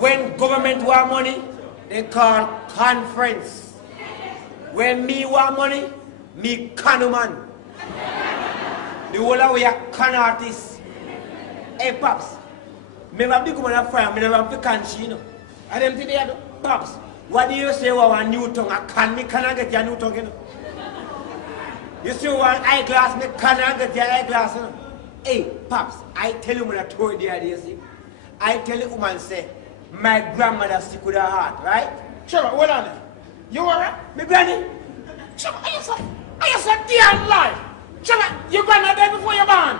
When government want money, they call conference. When me want money, me canuman. The whole of we are con artists. Hey, Pops, me have become a friend, me never have to canchi, you know. And them today, Pops, what do you say about a new tongue? I cannot get your new tongue, you know. You see one eyeglass, me cannot get your eyeglass, you know. Hey, Pops, I tell you when I told you the idea, see. I tell you, woman, say, my grandmother sick with her heart, right? Trevor, hold on there. You alright? My granny. Trevor, are you so damn live? Trevor, your grandma died before you're born.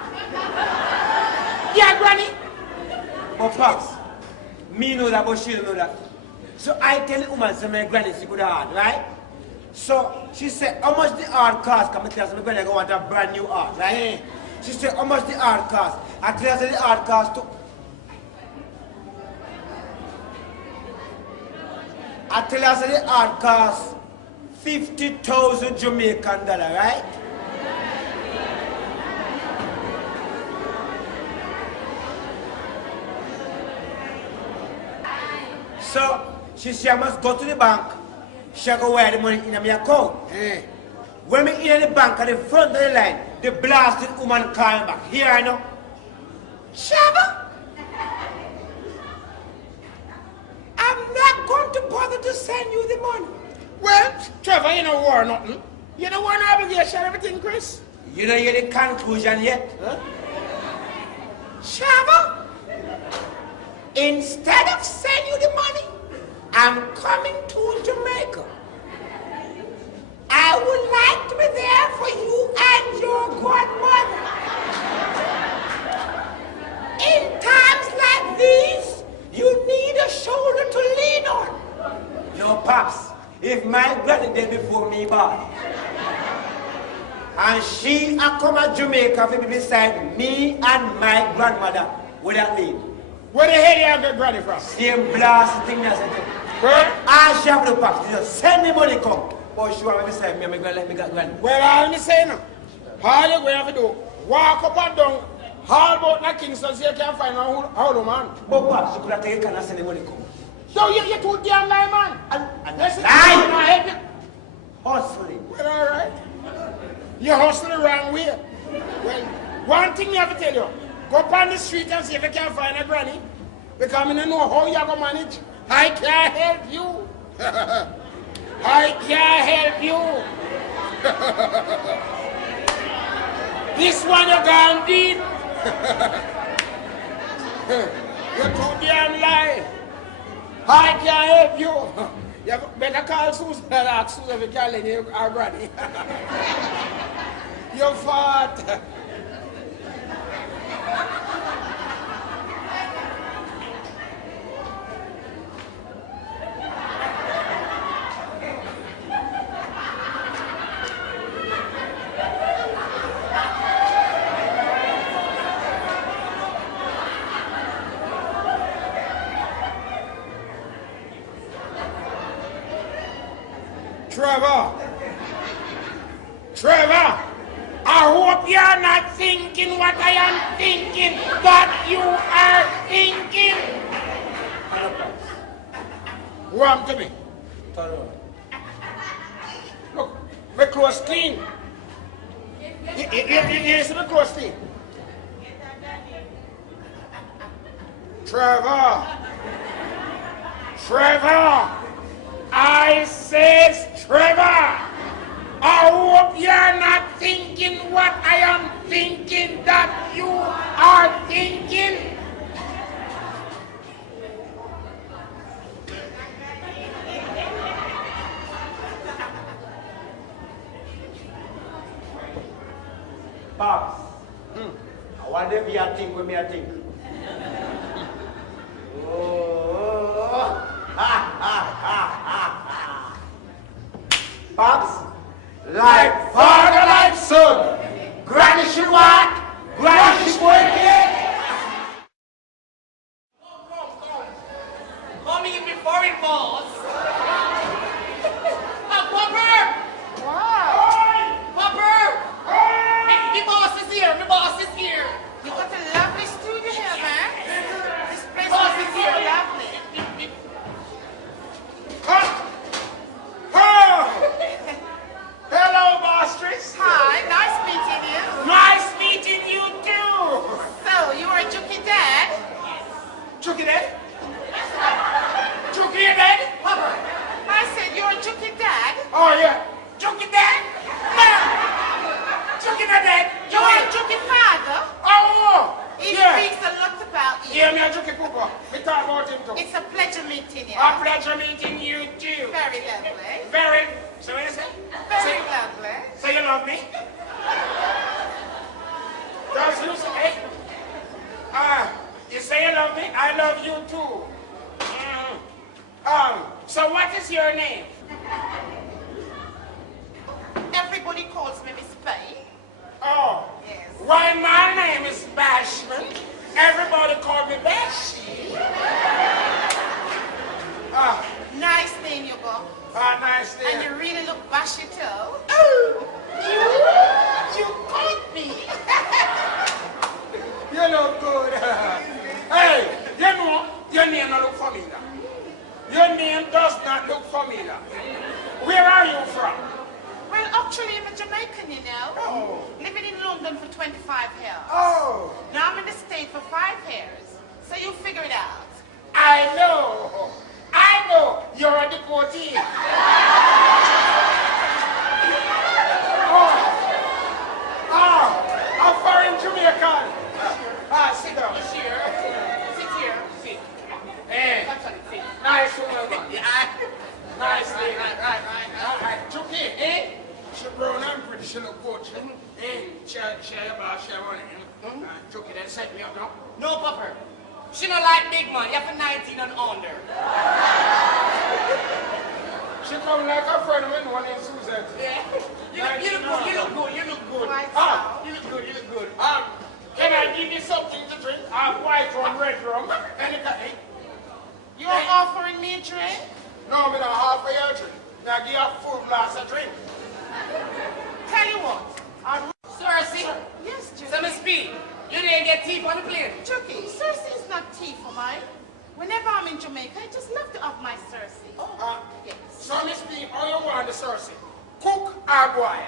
Yeah, granny. But Pops, me know that, but she don't know that. So I tell the woman, say my granny sick with her heart, right? So she said, how much the art cost? Come and tell us, my granny want a brand new art, right? She said, how much the art cost? I tell her the art cost too. I tell her the art cost 50,000 Jamaican dollar, right? So she said I must go to the bank. She go wire the money in my account. When me in the bank at the front of the line, the blasted woman called back. Here I know. Shabba, I'm not going to bother to send you the money. Well, Trevor, you know war nothing. You know one obligation, everything, Chris. You don't hear the conclusion yet? Huh? Shabba, instead of sending you the money, I'm coming to Jamaica. I would like to be there for you and your godmother. In times like these, you need a shoulder to lean on. No, Pops, if my granny did before me, bad, and she a come to Jamaica to be beside me and my grandmother, what that mean? Where the hell you have your granny from? Same blast thing that's it. Where? I shall the Pops, just send the money come. But she want to be beside me and my granny, Well, I'm saying now, all you're going to have to do, walk up and down, all about the Kingston so you can find a whole man. But Pops, you could have taken and send the money come. So you're too damn lie, man. And Listen, lie! Hustling. Well, all right. You're hustling the wrong way. Well, one thing you have to tell you, go up on the street and see if you can find a granny. Because I don't know how you're going to manage. I can't help you. I can't help you. This one you're going to need. You're too damn lie. I can't help you. You better call Susan and ask Susan if you can lend you our granny. You're fat. Trevor, I hope you're not thinking what I am thinking, that you are thinking. Warm to me. Look, my clothes clean. You see my clothes clean. Trevor, I says Trevor. I hope you're not thinking what I am thinking that you are thinking. Pops, I want to be a thing with me a thing. Oh, Pops, like father, like son. Granny should what? Granny should work it. Come in before it falls. Popper! Wow! Popper! The boss is here, the boss is here. You got a lovely studio here, man. This place Boss is is so here. lovely. Chucky dead? Chucky, you dead? Papa, I said you're Chucky dad. Oh, yeah. Chucky dead? No. Chucky not dead. You're Chucky father. Oh, He yeah. speaks a lot about you. Yeah, me and Chucky Cooper. We talk about him too. It's a pleasure meeting you. A pleasure meeting you too. Very lovely. Very. So what you say? Very lovely. So you love me? Does you say? You say you love me? I love you too. So what is your name? Everybody calls me Miss Payne. Oh. Yes. Why my name is Bashment. Everybody call me Bashi. Nice name you got. Nice name. And you really look bashy too. Oh, you caught me. You look good. Hey, you know, your name don't look familiar. Your name does not look familiar. Where are you from? Well, actually, I'm a Jamaican, you know. Oh. Living in London for 25 years. Oh, Now I'm in the States for 5 years. So you figure it out. I know. I know. You're a deportee. A foreign Jamaican. Sit down. Sit here. Sit. Hey, Sit. nice woman. Nice lady. Right. Chucky, eh? She brown and pretty, she look good. Share about share money. Chucky, that set me up now. No, Papa. She not like big man. You have a 19 and under. She come like a friend of mine, one in Susan. Yeah. You look good. You look good. Right. You look good. Can I give you something to drink? White rum, red rum, and you can eat. You're offering me a drink? No, me not half of your drink. Now give you a full glass of drink. Tell you what. Cersei, Yes, Chucky. so Miss P, you didn't get tea on the plane. Chucky, Cersei is not tea for mine. Whenever I'm in Jamaica, I just love to have my Cersei. Yes. So Miss B, how you want the Cersei? Cook or boil?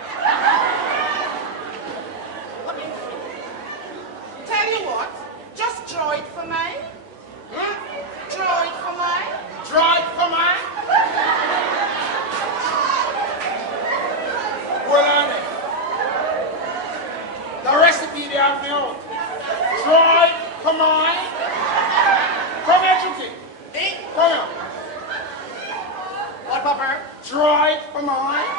Tell you what, just draw it for mine. Draw it for mine. Draw it for mine? Well on it. The recipe they have now. Draw it for mine. Come here, Chucky. Come here. What, Papa? Draw it for mine.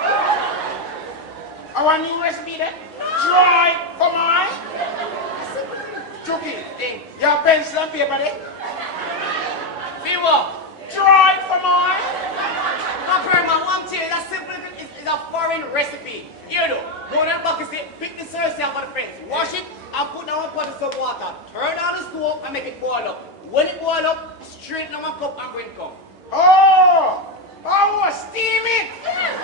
I want new recipe there. Draw it for mine. Chucky, you have pencil and paper there? Fever. Draw it for mine. Papa, man, one thing, that's simple. It's a foreign recipe. You know, go to the bucket, say, pick the Cersei out for the fence. Wash it and put down 1 pot of soap water. Turn on the stove and make it boil up. When it boil up, straighten on my cup and bring it come. Oh, steam it.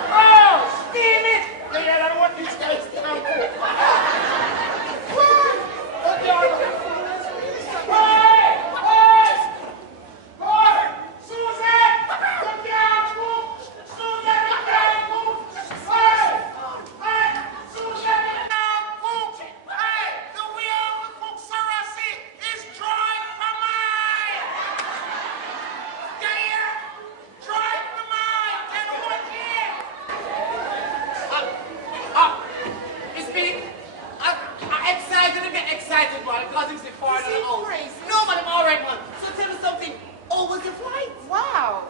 Oh, steam it. Yeah, that's what these guys can cook. Hey, Susan, you can't cook. Susan, you can't cook. Hey, Susan, you can't cook. Hey, the way I would cook Cersei is drawing for mine. Yeah, drawing for mine. Can you watch it? Miss P, I'm excited to get excited, man, because it's the foreign Is he house. crazy? No, man, I'm all right, man. So tell me something. Oh, was the flight? Wow,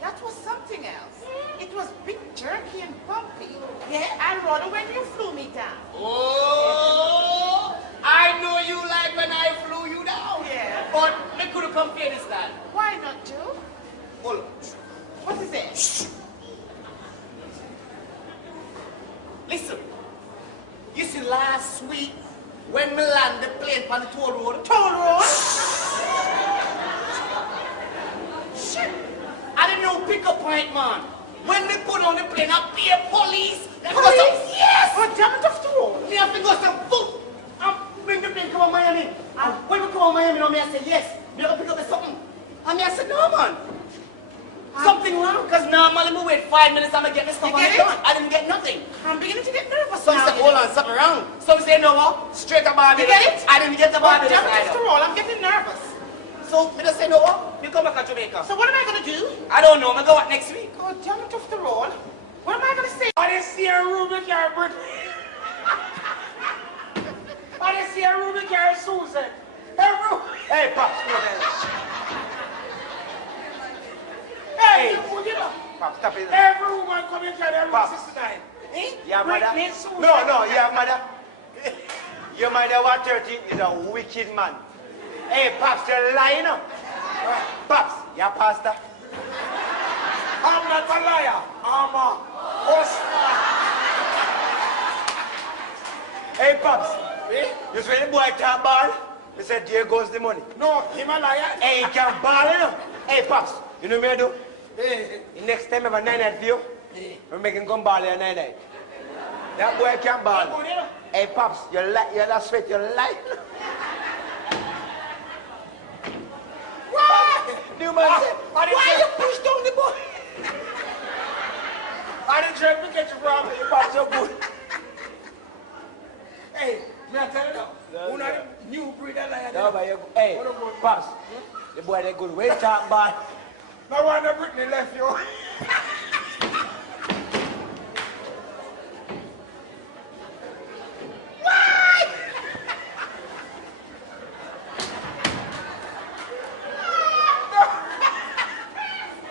that was something else. It was big, jerky, and bumpy. Yeah? And rather when you flew me down. Oh, I know you like when I flew you down. Yeah. But me couldn't compare this time. Why not, Joe? Hold on. What is it? Listen, you see last week when me land the plane on the toll road? Toll road? Shit! I didn't know pickup point, man. When me put on the plane, I pay police. Police? Yes! But damn it off the road. Me have to go some food. And bring the plane come on Miami. And when we come on Miami, now me I say yes. Me have to pick up something. And me I said no, man. Something wrong, because normally we wait 5 minutes and I get this stuff You on get the it? done. I didn't get nothing. I'm beginning to get nervous Some now. say, hold on, something wrong. Some say, no more, straight to Barbados. You get it? I didn't get the But Barbados damn it, either. after all, I'm getting nervous. So, I just say no, we come back to Jamaica. So what am I going to do? I don't know, I'm going to go out next week. Oh, damn it off the roll. What am I going to say? I didn't see a room in here, Brittany. I didn't see a room in here, Susan. Hey, Pops, no, Hey, you know. Pops, stop it. Every woman come in here, they're Pops. 69. Eh? Yeah, mother. Brittany, Susan. No, yeah, mother. Your mother, what 13 is a wicked man. Hey, Pops, you're lying now. Pops, you're pastor. I'm not a liar. I'm a hustler. Hey, Pops, Eh? you see the boy can't ball? He said, there goes the money. No, him a liar. Hey, he can't ball, you know. Hey, Pops, you know what I do? Eh, The next time I have a 9-night for you, we're making come ball here 9-night. That boy can't ball. Good, you know. Hey, Pops, you're not sweat, you're lying. Why? New man say, Why you push down the boy? I didn't try to get you from. Pops, you're good. Hey, me I tell you now. Who not the new breed of liar? No, but you're good. Hey, What about- Pops, the boy they good. Where you talk ball? No wonder Brittany left you.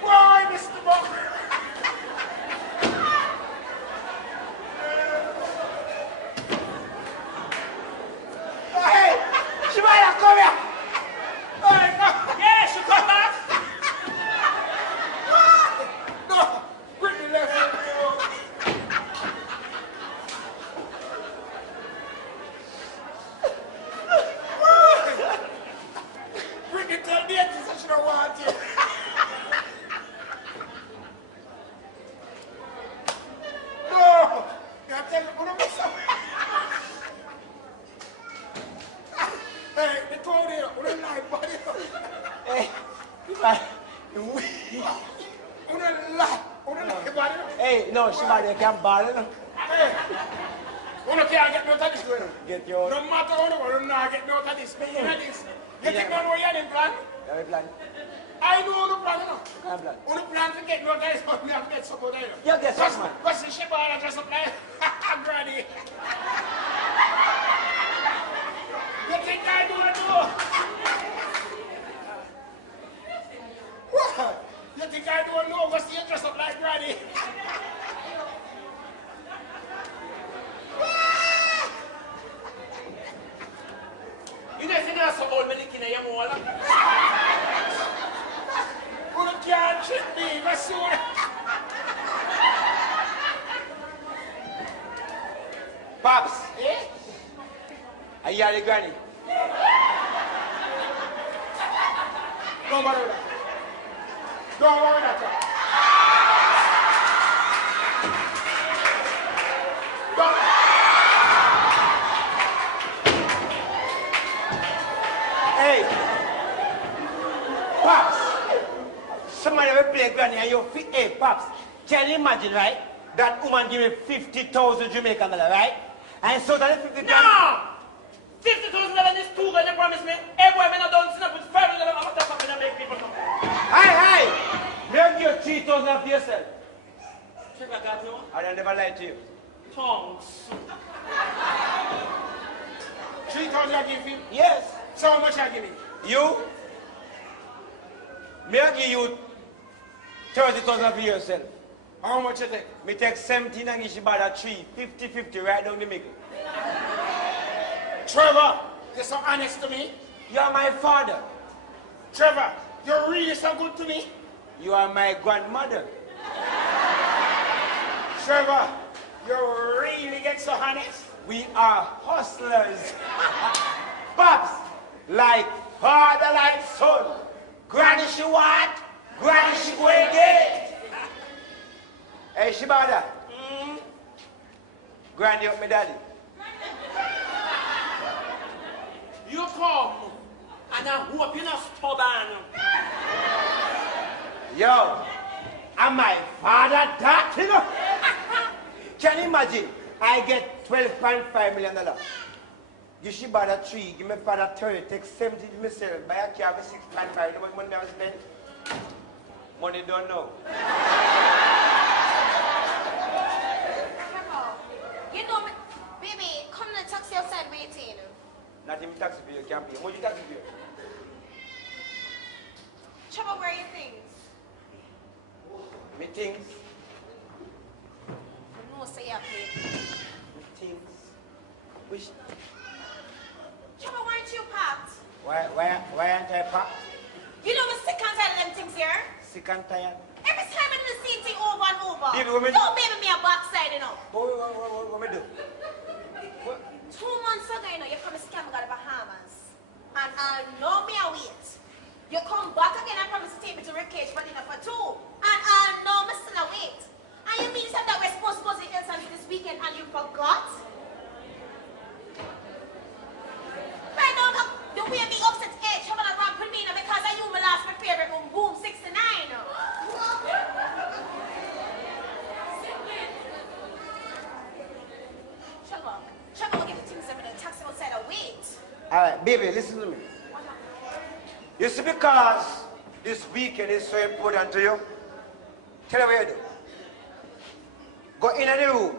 Why, Mr. Buck? Hey, Shimaya, come here. Hey, no. Yeah, she come back. No, Brittany left you. Brittany tell the auntie she don't want you. No, you tell me, what am I saying? Hey, they told you, what am I body? Hey, What am I body? hey, no, Shimaya can't ball, you know. Hey, you can't get no of this going on. Get your... No matter how you not get no of this. Me in this. You think man what you didn't plan? Let me plan. I know the plan, you know. Can't plan. Who the plan to get no of this, but we have to get some of that. You get some, man. What's the ship I dress up like? Granny. You think I don't know? What? You think I don't know? What's the dress up like, Granny? You know, if you're so old, me looking at your wall. Who can't trick me? What's the Pops, Eh? are you the granny? Don't worry about that. Don't worry about that. Hey, Pops, somebody will play granny and you fit. Hey, Pops, can you imagine, right? That woman give me 50,000 Jamaican dollars, right? And so that 50,000. No! $50,000 is too good, you promise me. Every boy, I'm not done snap with $500. I'm going to stop and make people come. Hey! Don't give 3,000 for yourself. Check that out, you know? I never lied to you. Tongues. 3,000 I give you. Yes. So how much I give you? You? Me I give you 30,000 for yourself. How much you take? Me take 17 and give you about 3. 50-50 right down the middle. Trevor, you're so honest to me. You are my father. Trevor, you're really so good to me. You are my grandmother. Trevor, you really get so honest. We are hustlers. Pops, like father, like son. Granny she want, granny she go and get. Hey, Shibada. Granny up my daddy. You come and I hope you're not stubborn. Yo, am my father that, you know? Can you imagine? I get $12.5 million. You should buy that 3, give me father 30, take 70 to myself, buy a car for 6.5, how much money I have spent? Money don't know. You know me, baby, come to the taxi outside waiting. Not even taxi for you, can't pay. How much you taxi for you? Trouble, where are your things? Me things. No, say you play. Me things. Which? Trouble, why aren't you packed? Why aren't I packed? You know me sick and tired of them things here. Sick and tired. Every time I'm in the same thing over and over. Baby, what me Don't baby me a backside, you know. What me do? 2 months ago, you know, you promised to come to the Bahamas. And I know me a wait. You come back again and promise to take me to Rick Cage for dinner for 2. And I know me still a wait. And you mean that we're supposed to go to the Hilton this weekend and you forgot? Right now, the way me upset edge, having a ramp with me now because I knew my last my favorite room, Boom 69. Trevor will give the things over the taxi outside and wait. Alright, baby, listen to me. You see, because this weekend is so important to you, tell me what you do. Go in the room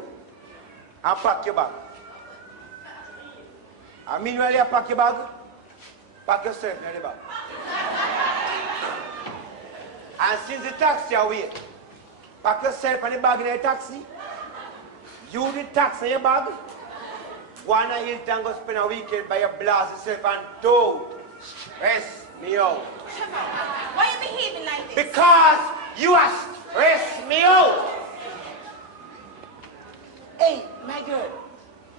and pack your bag. And meanwhile you pack your bag, pack yourself in the bag. And since the taxi are waiting, pack yourself and the bag in the taxi. You the taxi in your bag. One of you can go spend a weekend by your blast yourself and don't stress me out. Why are you behaving like this? Because you are stress me out. Hey, my girl.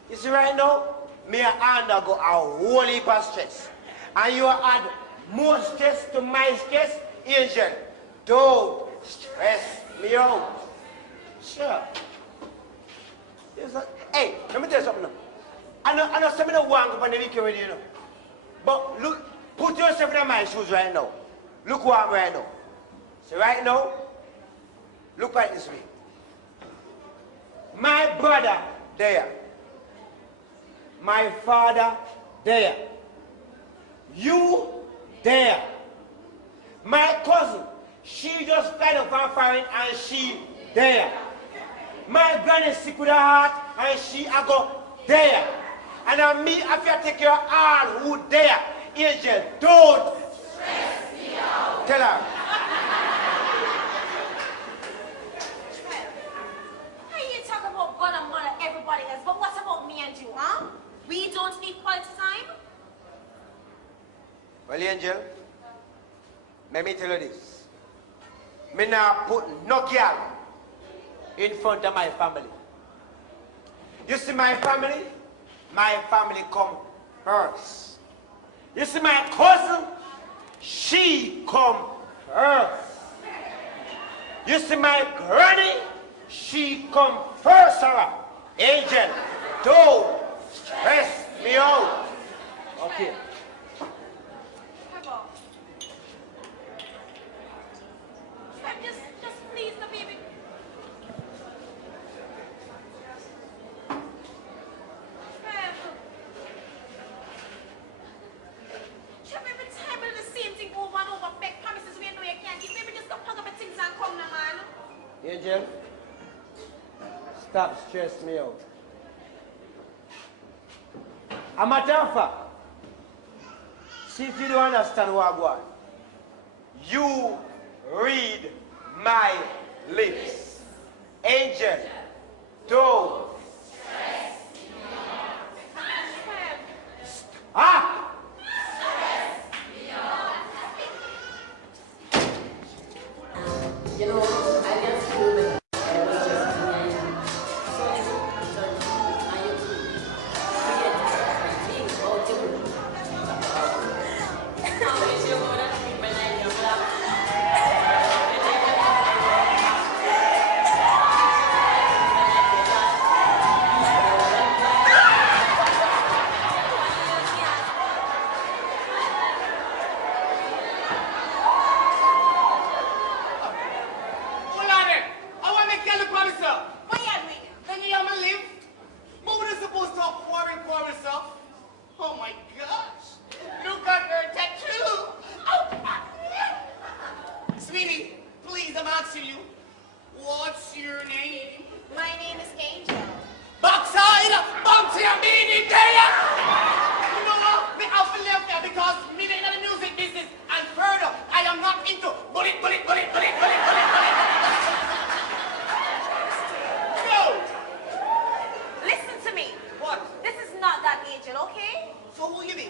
You see right now, me and Anna go a whole heap of stress. And you add more stress to my stress, Angel. Don't stress me out. Sure. Hey, let me tell you something now. I know some of the one go on the weekend with you know. But look, put yourself in my shoes right now. Look what I'm right now. So right now, look right this way. My brother there. My father there. You there. My cousin, she just fed up on foreign and she there. My granny sick with her heart and she I go there. And me, if you take care of all who there, Angel, don't stress me out. Tell her. How you talk about God and mother, everybody else, but what about me and you, huh? We don't need quality time? Well, Angel, let me tell you this. Me now put no girl in front of my family. You see my family come first. You see my cousin, she come first. You see my granny, she come first, Sarah. Angel, don't stress me out. Okay. Just please, the baby. Every time we do the same thing over and over, beg promises we know you can't keep. Maybe just go pack up your things and come now, man. Angel, stop stressing me out. A matter of fact, since you don't understand what I want, you read my lips. Angel, don't stress me out. Ah! You know, I just feel that I was just doing so I used to forget being about you. How is your mother treat my 9-year-old black? answer you. What's your name? My name is Angel. Backside, bounty and meaning there. You know what? Me have to left there because me in the music business, and further, I am not into bullet. No. Listen to me. What? This is not that Angel, okay? So who you be?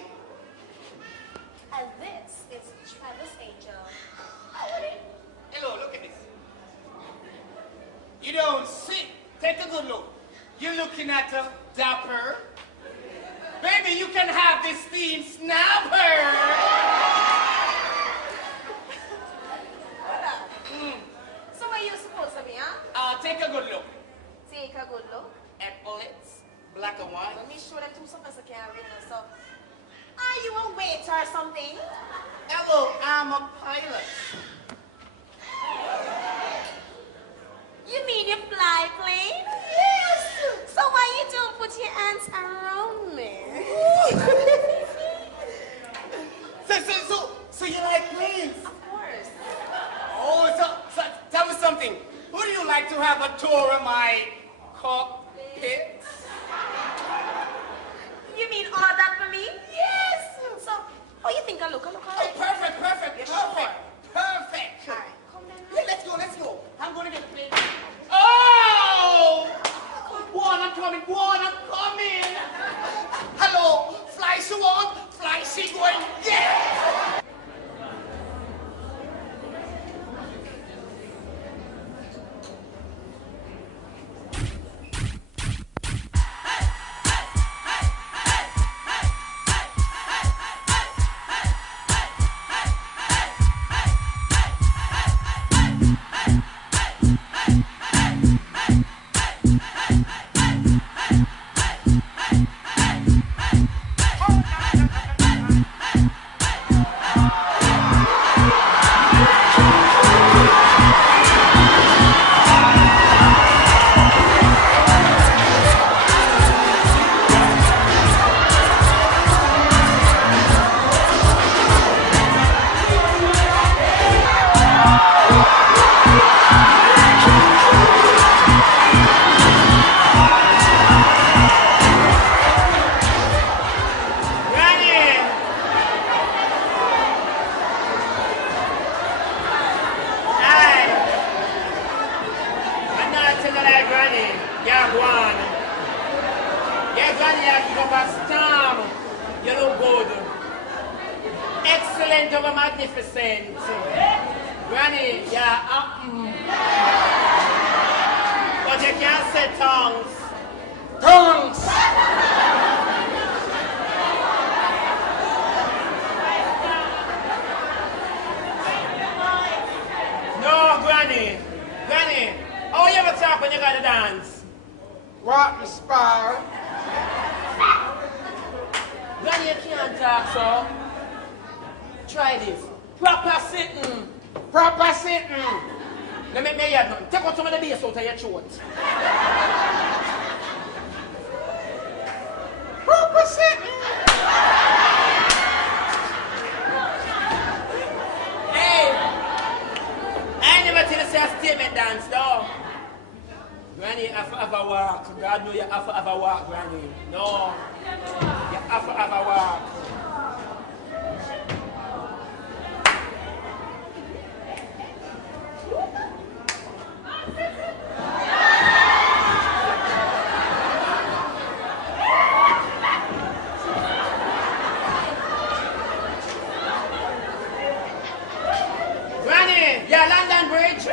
And this is Travis Angel. Hello, look at this. You don't see. Take a good look. You're looking at a dapper. Baby, you can have this steam snapper. Hold on. So where you supposed to be, huh? Take a good look. Take a good look. Epaulets, black and white. Let me show them two something so I can't read them. So, are you a waiter or something? Hello, I'm a pilot. You mean you fly plane? Yes. So why you don't put your hands around me? So you like planes? Of course. Oh, so tell me something. Would you like to have a tour of my cockpit? You mean all that for me? Yes. So, how you think I look? I look all Oh, right? perfect. You sure? Perfect. All right, come then. Yeah, let's go. I'm going to get the plane. Oh! Go on, I'm coming. Hello, fly she on, fly she going. Yeah! Excellent over magnificent. Granny, yeah, but you can't say tongues. Tongues! No, Granny. Granny, how you ever talk when you gotta dance? What the spar? Granny, you can't talk, so. Try this. Proper sitting. Proper sitting. Let me hear nothing. Take out some of the bass out of your throat. Proper sitting. Hey! I never tell you say a statement dance, though. Granny, you have to have a walk. God know you have to have a walk, Granny. No. You have to have a walk. Granny, yeah, London Bridge.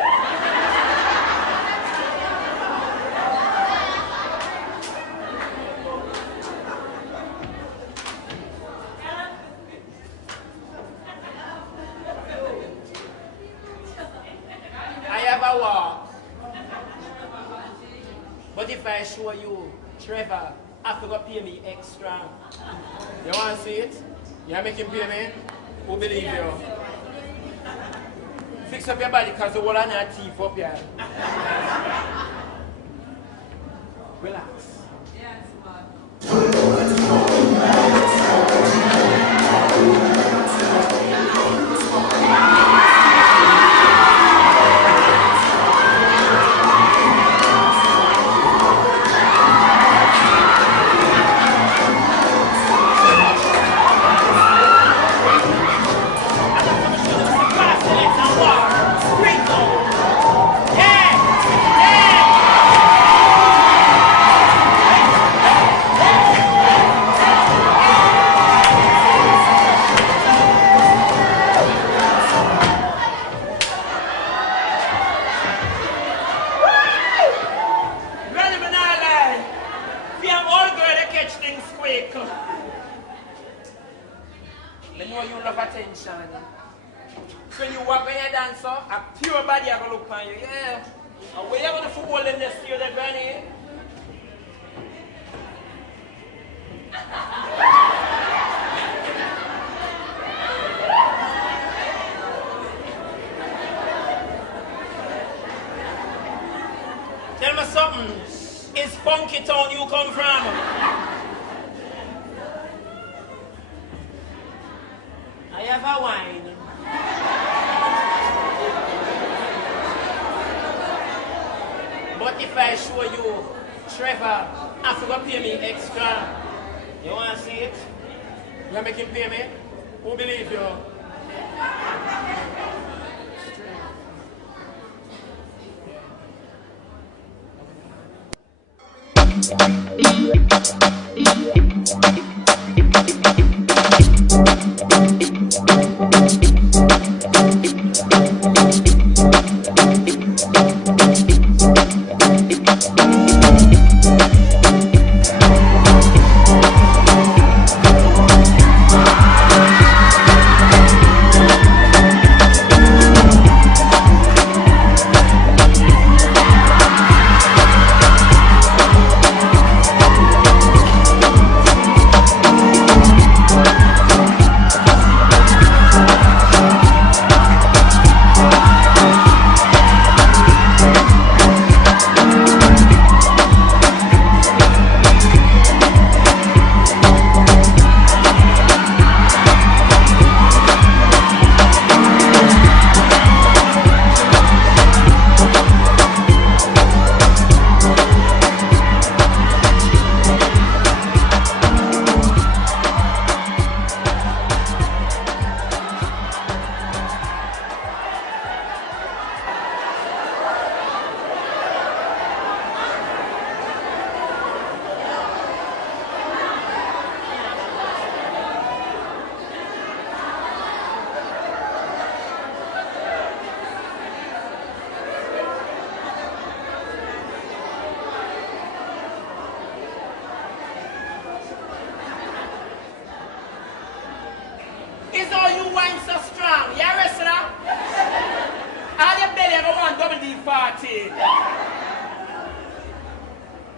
I have a walk. But if I show you, Trevor, have to go pay me extra. You want to see it? You make him pay me? Who believe you? Fix up your body because the whole of your teeth up here. Relax. dancer, a pure body I gonna look on you, yeah. And where you gonna football in this year, that granny? Tell me something. It's Funky Town you come from. I have a wine. But if I show you Trevor, I forgot to pay me extra. You want to see it? You make him pay me? Who believe you?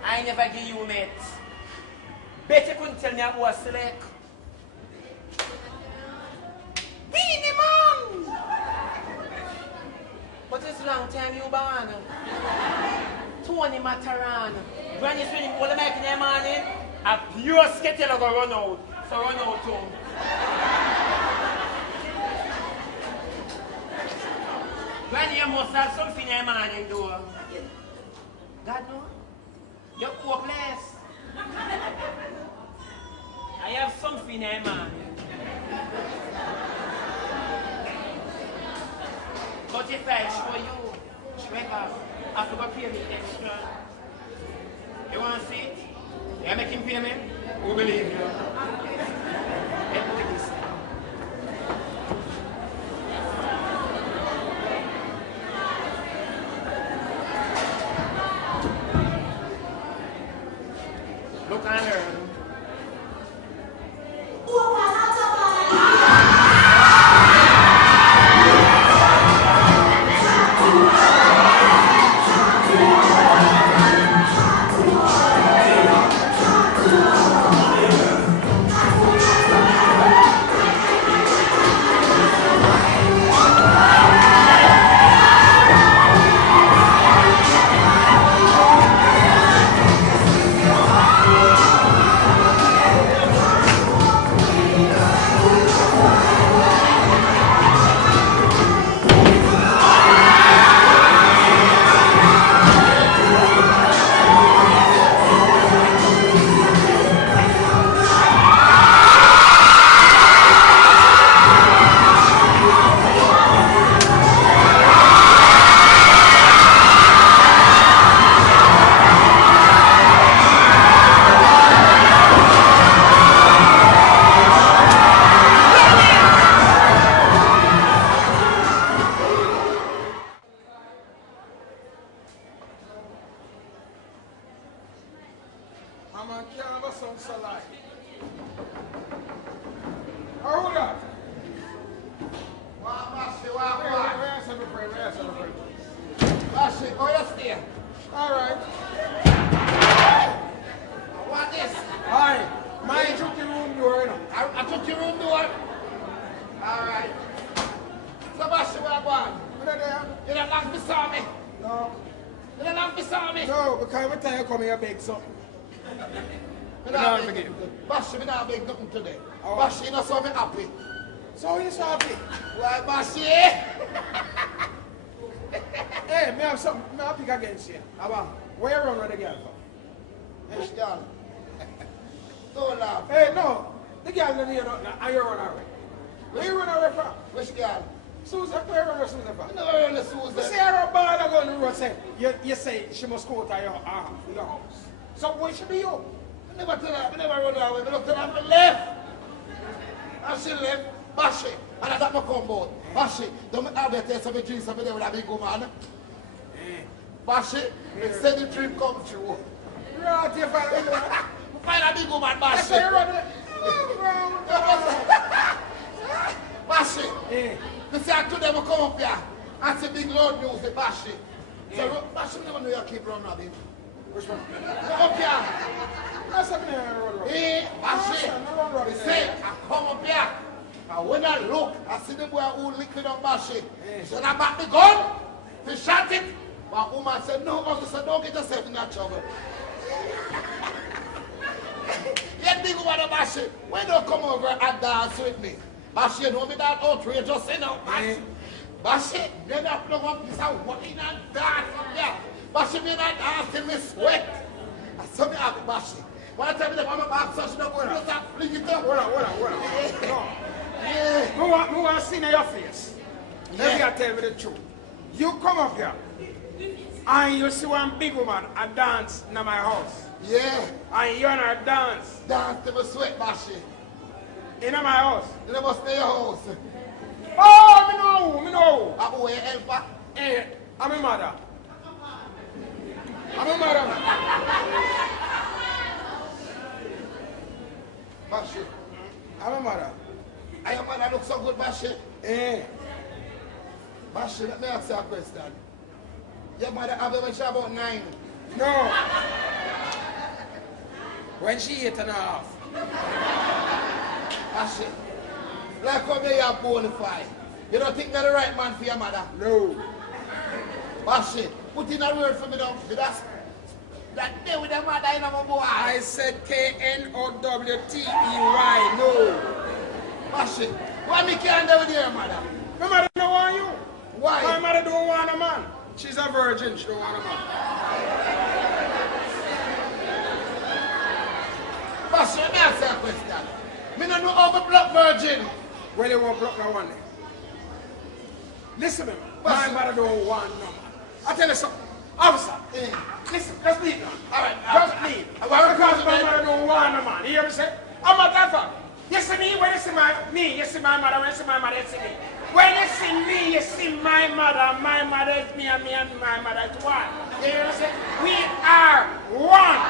I never give you, mate. Bet you couldn't tell me I was select. Beanie man! But it's long time you born. Tony Mataran. Granny swing all the mic in the morning. A pure skettle go run out. So run out too. Granny, you must have something in the morning, though. God no? You're hopeless. I have something in man. But if I show you, Trevor, I forgot to pay me extra. You want to see it? You make him pay me? Who believe you? Let me take this. Look on her. All right. What this? Aye. My took the room door, you know. I took your room door. All right. So, Bashi, where I going? You know there? You don't like beside me? No. You don't like beside me? No, because every time you come here, beg something. Me No, not forget beg it. nothing. Bashi, me not beg nothing today. Oh. Bashi, you know, so me happy. So you so happy? Why, Bashi? Hey, me have something, me have pick against you. Abba, where you run with the girl for? Which girl? Don't laugh. Hey, no. The girl didn't hear nothing, and you run away. Where you run away from? Which girl? Susan, where you run with Susan from? I never run the You Susan. see her ball I go on the road say, you say she must go to your house. So where should be you? I never tell her, I never run away. I look tell her, I left. And she left. Bashi. And I got my combo. Bashi, don't make her tell some dreams over there with a big woman. Bashi, it said the dream come true. Right, you find Find a big woman, I Bashi. say you run Bashi. it. You see, I told them to come up here and say big loud music, Bashi. So, Bashi never know you keep running rabbit. Which one? Come up here. That's something I run. Hey, Bashi. No run rabbit. He say, I come up here. And when I look, I see the boy who liquid on Bashi. So I back the gun, he shot it. My woman said, no, officer, don't get yourself in that trouble. Yet big woman, Bashi, when you come over and dance with me, Bashi, you know me that outrageous, you know, Bashi. Bashi, then I plug up this and walking and dance from there. Bashi, me not dance till me sweat. I saw me happy, Bashi. One time I'm a back, so she don't go and just fling it up. Hold on. No. Yeah. Me want to see in your face. Let Yeah. me tell you the truth. You come up here and you see one big woman a dance in my house. Yeah. And you and her dance Dance till me sweat, Bashi. in my house. You must stay your house. Oh, me know. I'm going to help her. Hey, I'm a mother. Bashi, I'm a mother. I am man that look so good, Bashi. Eh. Bashi, let me ask you a question. Your mother have you when she about 9. No. When she 8.5. Bashi, like how you are bonafide. You don't think they're the right man for your mother? No. Bashi, put in a word for me now. That day with your mother, you know, my boy. I said KNOWTEY. No. Bashi, why me can't do with your mother? My mother don't want you. Why? My mother don't want a man. She's a virgin. She don't want a man. Bashi, let me ask you a question. Me don't know how to block virgin. Well, you won't block no one. Listen, man. My Bashi. mother don't want no man. I tell you something. Officer, listen, let's leave now. All right. Just leave. Because my mother don't want a man. You hear me say? I'm a that. You see me, when you see you see my mother, when you see my mother, you see me. When you see me, you see my mother is me, and my mother is one. You hear me say? We are one.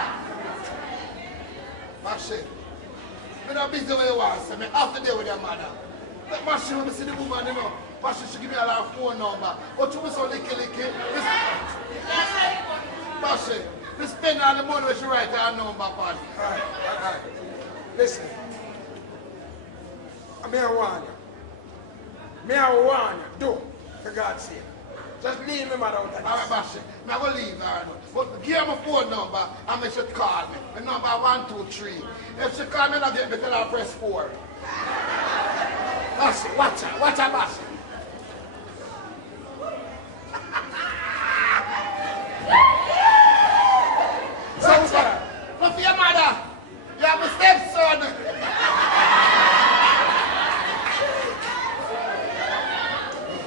Bashi, me not busy with you want, so me have to deal with your mother. Let Bashi, when me see the woman, you know, Bashi, she give me a lot of phone number. But you be so licky. Bashi, you spend all the money when she write her number, man. All right. Listen. Me I warn you. Do, for God's sake. Just leave me mother out of this. All right, Bashi, I'm going to leave her. But give her my phone number and make sure to call me. My number 123. If she call me, I'll get me tell her press 4. Bashi, watch her, Bashi. Look for your mother. You have a stepson.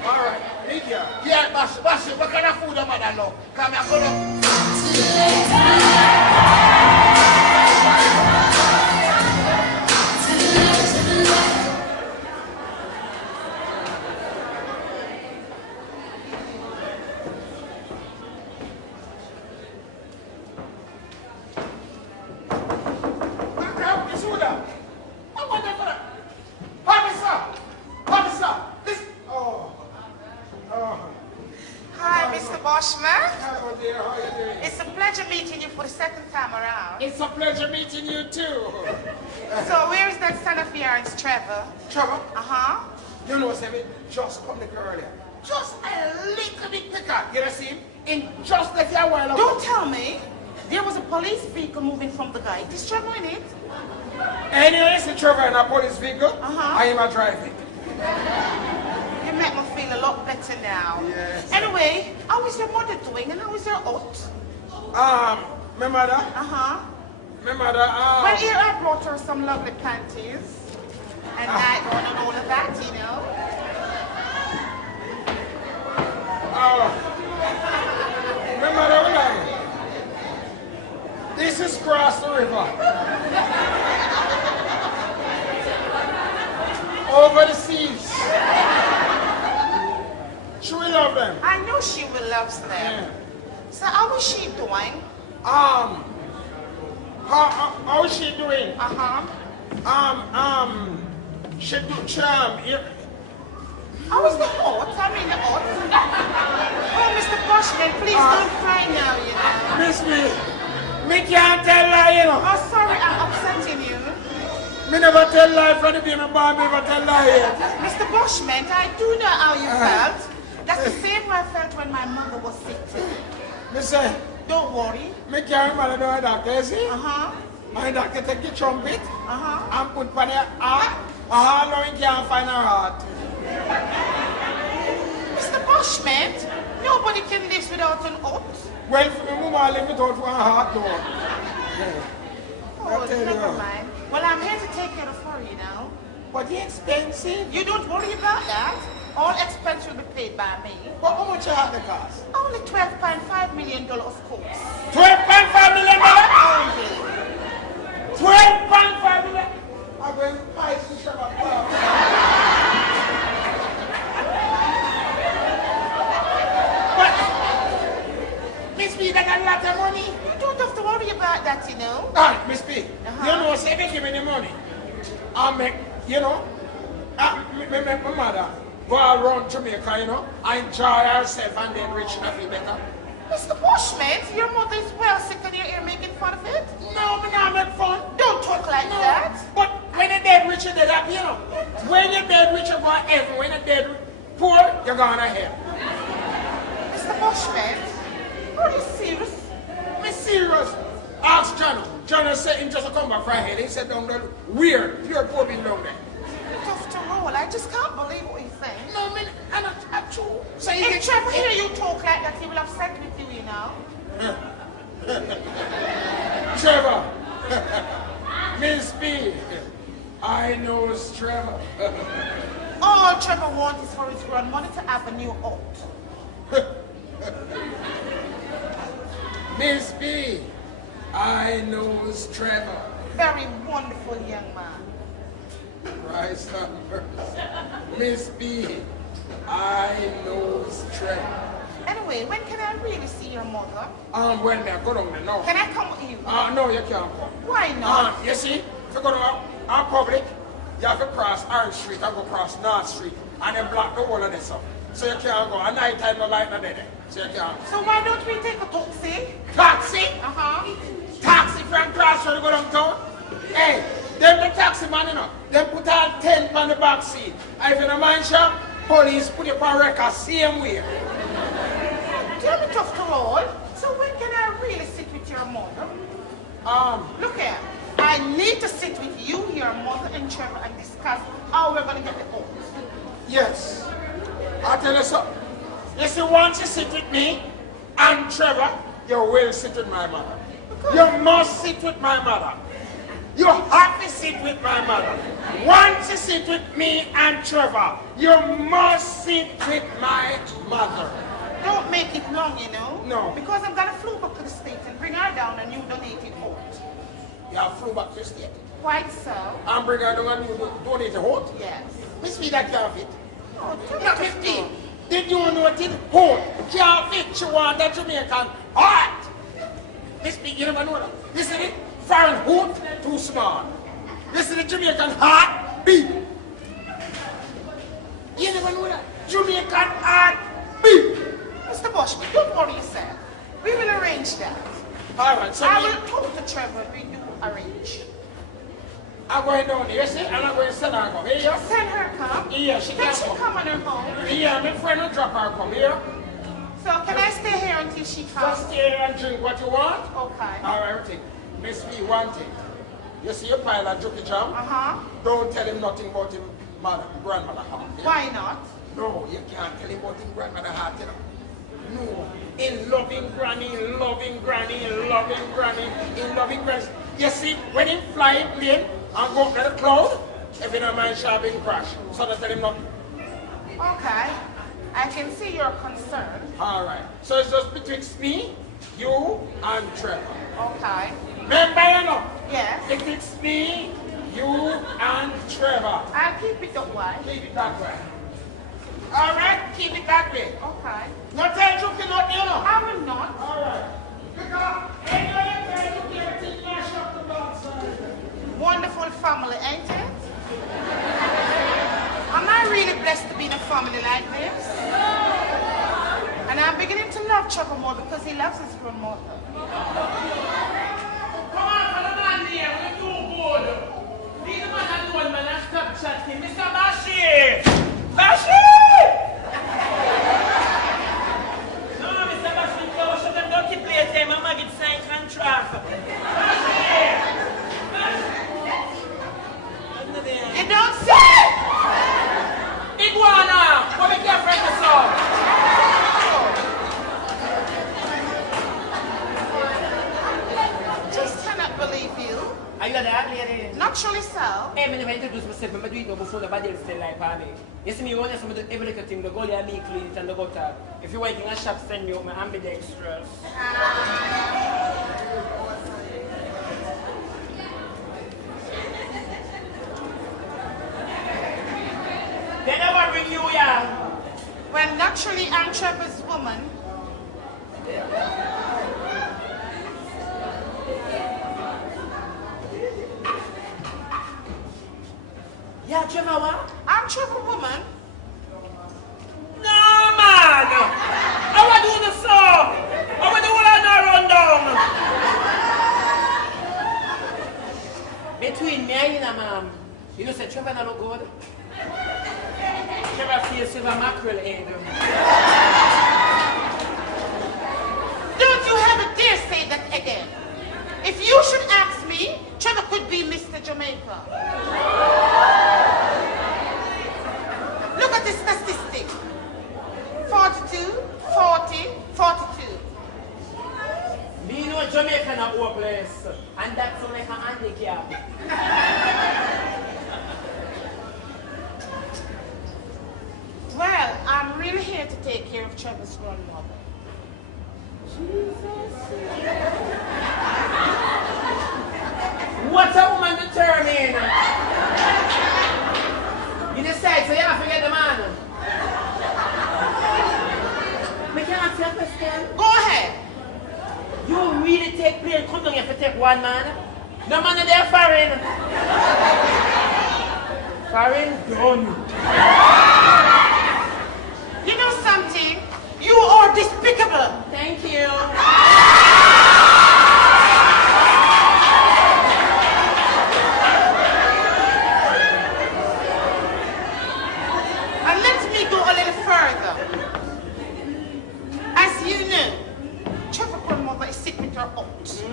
All right, meet here. Yeah, Bashi, what kind of food your mother know? Come here, go down. Hi, Mr. Bashment. Hello, dear. How are you doing? It's a pleasure meeting you for the second time around. It's a pleasure meeting you too. So where is that son of yours, Trevor? Trevor, Uh-huh. you know, Sammy, just come the girl earlier. Just a little bit quicker. You know, see him? In just like a while ago. Don't tell me. There was a police vehicle moving from the guy. Is Trevor in it? Anyway, see Trevor in a police vehicle. Uh-huh. I am a driving. You make me feel a lot better now. Yes. Anyway, how is your mother doing and how is your aunt? My mother, Uh-huh. my mother, Well, here I brought her some lovely panties. And nightgown and all of that, you know. my mother, hold on. This is cross the river. Over the seas. She will love them. I know she will love them. Yeah. So how is she doing? How is she doing? Uh-huh. She do How is the hot? I mean the hot. Oh, Mr. Bashment, please don't cry now, you know. Miss me can't tell lie, you know. Oh, sorry, I'm upsetting you. Me never tell lie from the baby boy, me never tell lie yet. Mr. Bashment, I do know how you felt. That's the same way I felt when my mother was sick too. Me say, Don't worry. me can't remember no doctor, you see? Uh-huh. My doctor take the trumpet Uh-huh. and put on her heart. Now he can't find her heart. Mr. Bashment, nobody can live without an oath. Well, for me, mama live without one heart, though. Yeah. Oh, I tell never you. mind. Well, I'm here to take care of her, you know. But it's expensive. You don't worry about that. All expense will be paid by me. But how much heart the cost? Only $12.5 million, of course. $12.5 million? Only. $12.5 million? I'm going to buy some sugar. But, Miss B, that's a lot of money. You don't have to worry about that, you know. Alright, Miss B, you know, say if you give me the money, I'll make, you know, my mother go around Jamaica, you know, and enjoy herself and then rich enough to better. Mr. Bashment, your mother is well sick and you're here making fun of it. No, me not make fun. Don't talk like No. that. But when you're dead rich, you're dead happy, you know. When you're dead rich, you're going to heaven. When you're dead poor, you're going to hell. Mr. Bashment, are you serious? Me serious. Ask John. John said him just come back from hell. He said down there, weird, pure poor being down there. Tough to roll. I just can't believe what you're saying. No, man, I'm not true. So you If Trevor hear you talk like that, he will upset with you, you know. Trevor. Miss B. I know it's Trevor. All Trevor wants is for his grandmother to have a new aunt. Miss B. I know it's Trevor. Very wonderful young man. Christ have mercy. Miss B. I know it's Trevor. Anyway, when can I really see your mother? Well, me I go down there now. Can I come with you? No, you can't come. Why not? You see, if you go to our public, you have to cross Orange Street and go across North Street and then block the whole of this up. So you can't go. At night time, no light no there. So you can't. So why don't we take a taxi? Taxi? Uh-huh. Taxi from Crossroad to go downtown? Hey, them the taxi man, you know. Them put all 10 on the back seat. And if you don't mind, shop, police put you on record same way. Tell me tough to roll. So when can I really sit with your mother? Look here. I need to sit with you, your mother, and Trevor and discuss how we're going to get the oath. Yes. I'll tell you something. You see, once you sit with me and Trevor, you will sit with my mother. You must sit with my mother. You have to sit with my mother. Once you sit with me and Trevor, you must sit with my mother. Don't make it long, you know. No. Because I'm going to flew back to the States and bring her down and you donated oath. You have flew back to the state. Quite so. And bring her down and you donate a vote. Yes. Miss me that can't fit. Oh, tell me Not tough to 15. roll. Did you know it? Vote can't fit. She want that Jamaican heart. Miss me, you never know that. Listen it. Foreign hoot, too small. Listen to Jamaican heart beat. You never know that. Jamaican heart beat. Mr. Bashment, don't worry yourself. We will arrange that. All right, so I will talk to Trevor if we do arrange. I'm going down here, see? And I'm going to send her come here. Send her come? Yeah, she Can can she come. come on her own? Yeah, my friend will drop her come here. So can I stay here until she comes? Just stay and drink what you want. Okay. All right, everything. Miss me one thing. You see your pile of Jokey Jam? Uh-huh. Don't tell him nothing about him grandmother heart. Yeah? Why not? No, you can't tell him about him grandmother heart, you know. No. In loving granny, in loving granny, in loving granny, in loving granny. You see, when he fly in plane and go up to the cloud, if you don't mind sharping crash. So don't tell him nothing. Okay. I can see your concern. All right. So it's just betwixt me, you, and Trevor. Okay. Remember, you know? Yes. Betwixt me, you, and Trevor. I'll keep it that way. Keep it that way. All right? Keep it that way. Okay. Not tell Jokey nothing, you know? I will not. All right. Because anyway, you tell Jokey everything mash up the backside. Wonderful family, ain't it? Am I really blessed to be in a family like this? And I'm beginning to love Trevor more because he loves his grandmother. Come on, for the man there, we're too good. Leave the man alone, man, and stop chatting. Mr. Bashir! Bashir! No, Mr. Bashir, go shut them dirty plate here. Mama get signed contract. Bashir! You don't see? Iguana! Come make your friend the song. Just cannot believe you. Are you that lady? Naturally so. Hey, I never introduce myself. I do it before nobody else tell like me. You see me, when I do every little thing, the goalie and me clean it and the gutter. If you work in a shop, send me up my ambidextrous. They never bring you here. Well, naturally, I'm Trevor's woman. Yeah, Trevor, what? I'm Trevor's woman. No, man. I want to do the song. I want to do one run down. Between me and you, ma'am, you know, say Trevor not look good. Trevor feels silver mackerel head. Don't you ever dare say that again. If you should ask me, Trevor could be Mr. Jamaica. Look at the statistic. 42, 40, 42. Me know Jamaican are hopeless, and that's so like a handicap. Well, I'm really here to take care of Trevor's grandmother. What's a woman determined? You decide, so you have to get the man. Me can ask you a question? Go ahead. You really take plane, come down here to take one man? No man in there foreign. Foreign done. You know something? You are despicable. Thank you. And let me go a little further. As you know, Trevor's grandmother is sick with her aunt.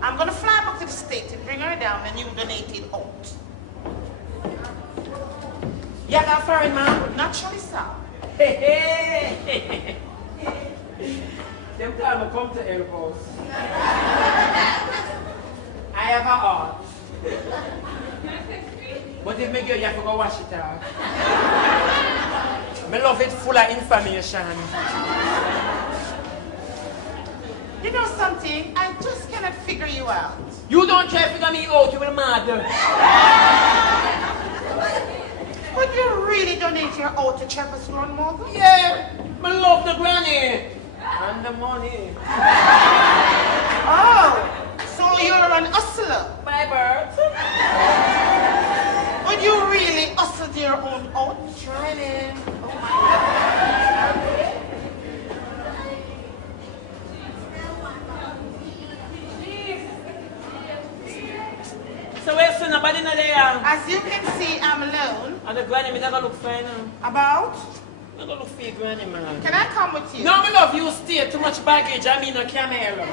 I'm going to fly back to the States and bring her down a new donated aunt. You got foreign man? Naturally so. Hey. Them time I come to airports. I have a heart. But if me girl, you have to go wash it off. Me love it full of information. You know something? I just cannot figure you out. You don't try to figure me out, you will mad. Would you really donate your aunt to Trevor's grandmother? Yeah, me love the granny. And the money. Oh, so you're an hustler. By birth. Would you really hustle your own aunt? Trying. nobody in there. As you can see, I'm alone. And the granny, me never look fine. About? I don't look for your granny, man. Can I come with you? No, me love you stay. Too much baggage. I mean a camera.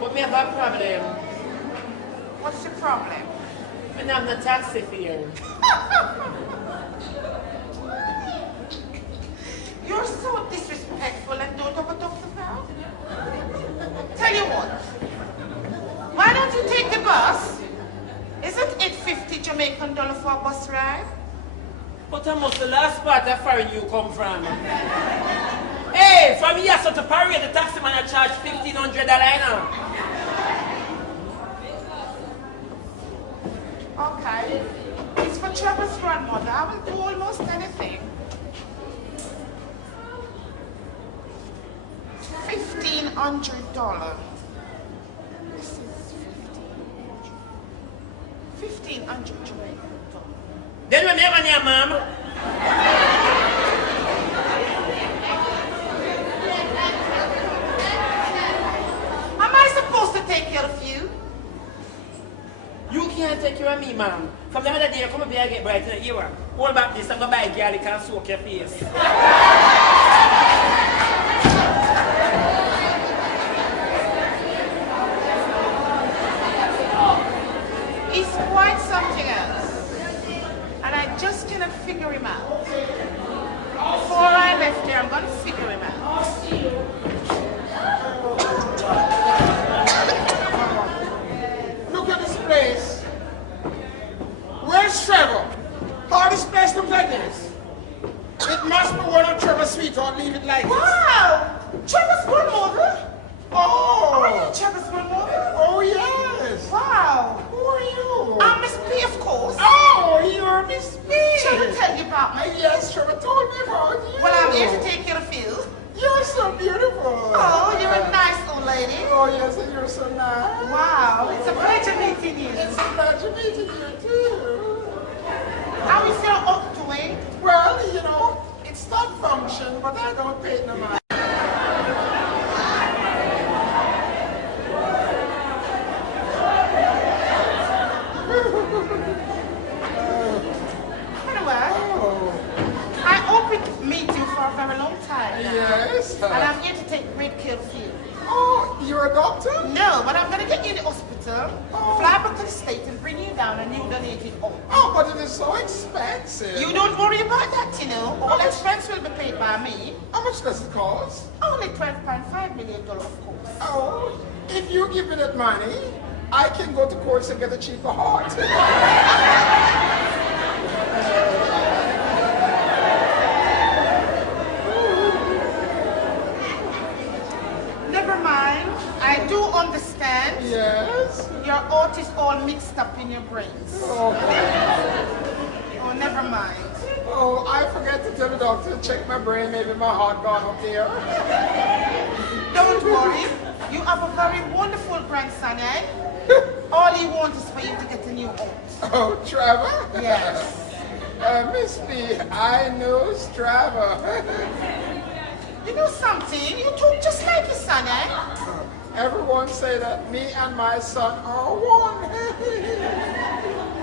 But me have a problem. What's your problem? Me have no taxi fare. You're so disrespectful and don't ever talk about. Tell you what. Why don't you take the bus? Isn't it $50 Jamaican for a bus ride? But I must the last part of foreign you come from. Hey, from here so to Paris, the taxi man I charge $1,500 now. Okay. It's for Trevor's grandmother. I will do almost anything. $1,500. This is $1,500 Jamaican. Then we never near mom. Am I supposed to take care of you? You can't take care of me, ma'am. From the other day, come up here and get bright in the ear. Hold back this, I'm going to buy a girl that can soak your face. He's quite something else. And I just cannot figure him out. Before I left here, I'm going to figure him out. Look at this place. Where's Trevor? How this place look like this? It must be one of Trevor's sweetheart. Leave it like this. Wow! Trevor's grandmother? Oh! Are you Trevor's grandmother? Oh, yes. Wow! Who are you? I'm Miss P, of course. Oh, you're Miss B. Trevor tell you about me. Yes, Trevor told me about you. Well, I'm here to take care of you. You're so beautiful. Oh, you're a nice old lady. Oh, yes, and you're so nice. Wow, it's a pleasure meeting you. It's a pleasure meeting you, too. How is your up doing? Well, you know, it's not function, but I don't pay no mind. I hope we meet you for a very long time now. Yes. And I'm here to take great care of you. Oh, you're a doctor? No, but I'm going to get you in the hospital, fly back to the States and bring you down and you donate it all. Oh, but it is so expensive. You don't worry about that, you know. All expense will be paid by me. How much does it cost? Only $12.5 million, of course. Oh, if you give me that money, I can go to courts and get a cheaper heart. Never mind. I do understand. Yes? Your heart is all mixed up in your brains. Oh, Oh, never mind. oh, I forget to tell the doctor to check my brain. Maybe my heart gone up there. Don't worry. You have a very wonderful grandson, eh? All he wants is for you to get a new home. Oh, Trevor? Yes. Miss B, I know Trevor. You know something? You talk just like your son, eh? Everyone say that me and my son are one.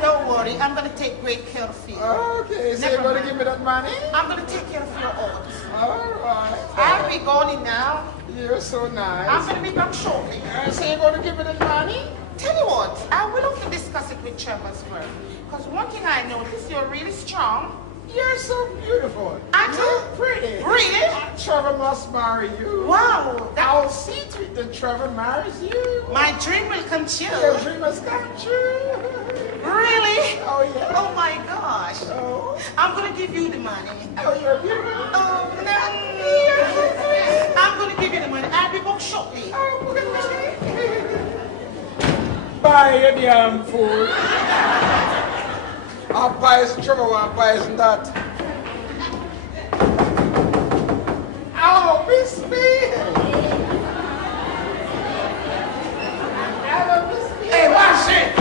Don't worry. I'm going to take great care of you. Okay, so Never you're going to mind. give me that money? I'm going to take care of your heart. All right. I'll be going now. You're so nice. I'm going to be back shortly. So you're going to give me that money? Tell you what, I will have to discuss it with Trevor as well. Because one thing I noticed, you're really strong. You're so beautiful. Aren't you? You're pretty. Really? Trevor must marry you. Wow. I'll see to it that Trevor marries you. My dream will come true. Your dream has come true. Really? Oh, yeah. Oh my gosh. Oh, I'm going to give you the money. oh, you're beautiful. Oh, no. You're so sweet. I'm going to give you the money. I'll be back shortly. Oh, goodness. Buy your damn food. I'll buy some Trevor, I'll buy some that. Oh, Miss B. Hello, Miss B. Hey, watch it.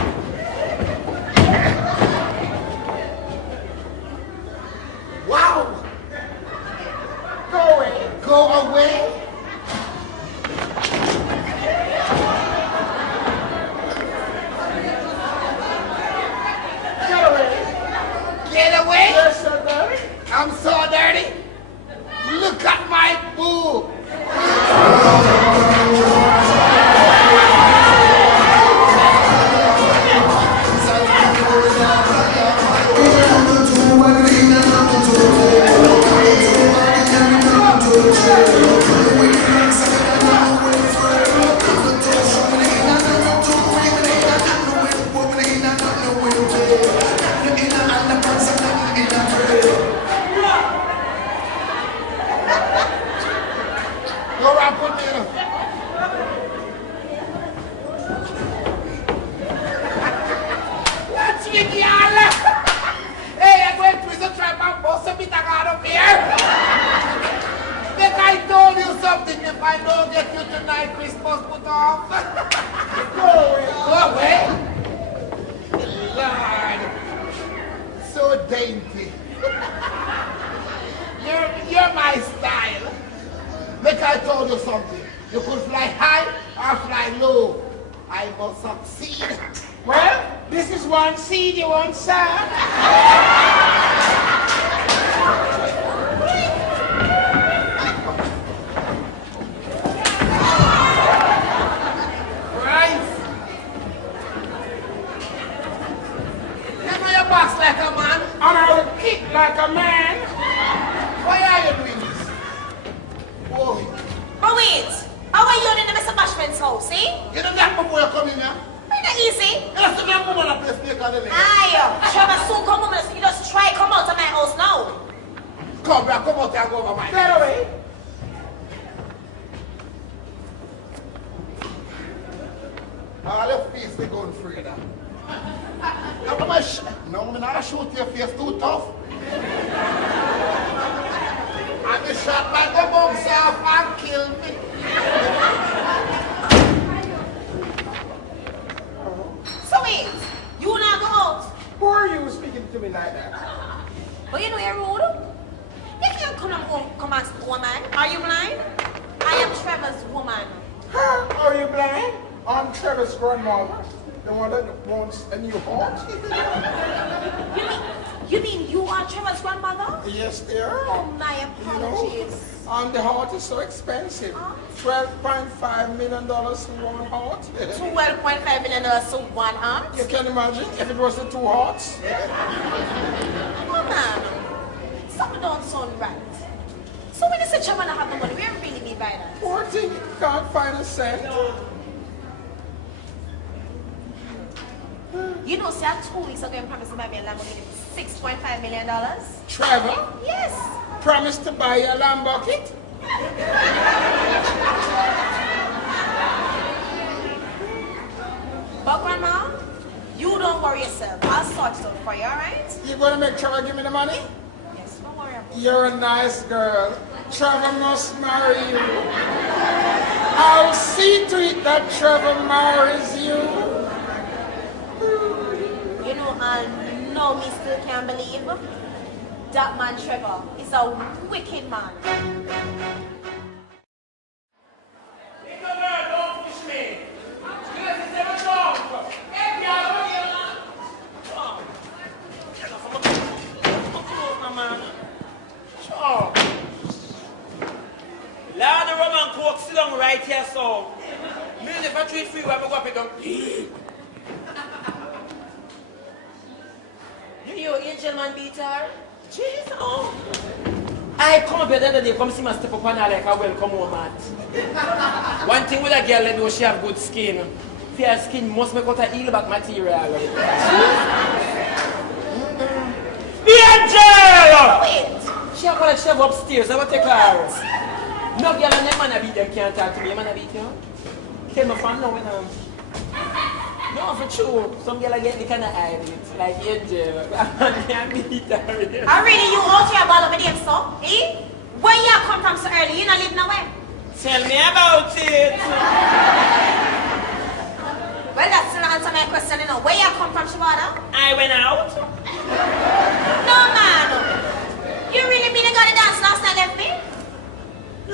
I don't get you tonight, Christmas put off. Go away. Go away. Lord. So dainty. You're my style. Like I told you something. You could fly high or fly low. I must succeed. Well, this is one seed you won't serve. Box like a man, and I will kick like a man. Why are you doing this? Whoa. But wait, how are you in the Mr. Bashment's house, eh? You don't get before you come in here? Ain't that easy? You have to get move on a place make on the leg. Aye, Trevor soon come home and you just try come out of my house now. Come here, come out here and go over my Get away. All your face they going free now. No, I'm not shoot your face too tough. And the shot might go bounce off and kill me. So wait, you not go out? Who are you speaking to me like that? But you know you're rude. You can't come and come as a woman. Are you blind? I am Trevor's woman. Huh? Are you blind? I'm Trevor's grandmother. The one that wants a new horse. You mean you are Trevor's grandmother? Yes, dear. Oh, my You apologies. know, the heart is so expensive. $12.5 million for one heart. $12.5 million to one heart? You can imagine if it was the two hearts. Oh, man. Something don't sound right. So when you say Trevor not have the money, what do you really mean by that? Poor thing, can't find a cent. You know, see, 2 weeks ago, you promised to buy me a Lamborghini for $6.5 million. Trevor Yes. promised to buy you a lamb bucket. But Grandma, you don't worry yourself. I'll sort it out for you, alright? You gonna make Trevor give me the money? Yes, don't worry about it. You're a nice girl. Trevor must marry you. I'll see to it that Trevor marries you. You know, I know me still can't believe that man Trevor is a wicked man. Don't push me. This is never wrong. Hey, Sure. Lord, the Roman coke sit down right here, so. Me if I treat free, I go up and go. You angel man beater? Jesus. Oh. I come up here the other day, come see my step up on her like a welcome home mat. One thing with a girl, they know she have good skin. If her skin must make out a heel back material. Angel! Wait. She have got a chef upstairs, I will take her. No girl and them man beat them can't talk to me, man beat you. Tell my fan now when no, for true. Some girl get the kind of eye like Angel. I can't beat her. I really you out here about my name, so? Eh? Where you come from so early? You not live nowhere? Tell me about it. Well, that's not answer my question, you know. Where you come from, Shabada? I went out. No, man. You really mean you got a dance last night, left me?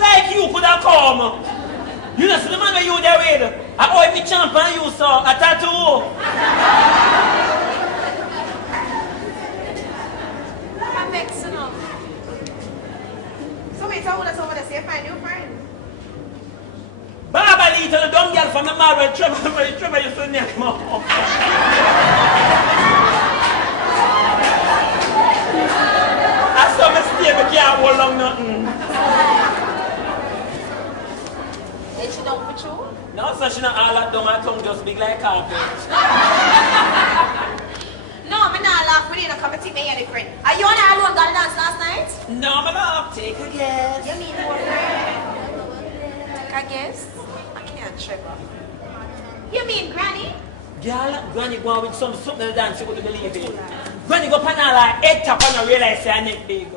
Like you could have come. You know, see the man where you there with. I owe me champ and you saw a tattoo. I'm mixing up. So wait, I want us over there, see if I new friend. Baba Lita, the dumb girl from the Marvel, Trevor used to name him. I saw my stay, but can't hold on nothing. Did she don't put you? No, so she not all that down, her tongue just big like carpet. No, I'm not laugh with you, no come and take me any friend. Are you and I alone got a dance last night? No, my love, take a guess. You mean one friend? Take a guess? I can't Trevor. You mean Granny? Girl, Granny go on with something to dance, you wouldn't believe it. Granny go pan her like head tap and I realize her neck big.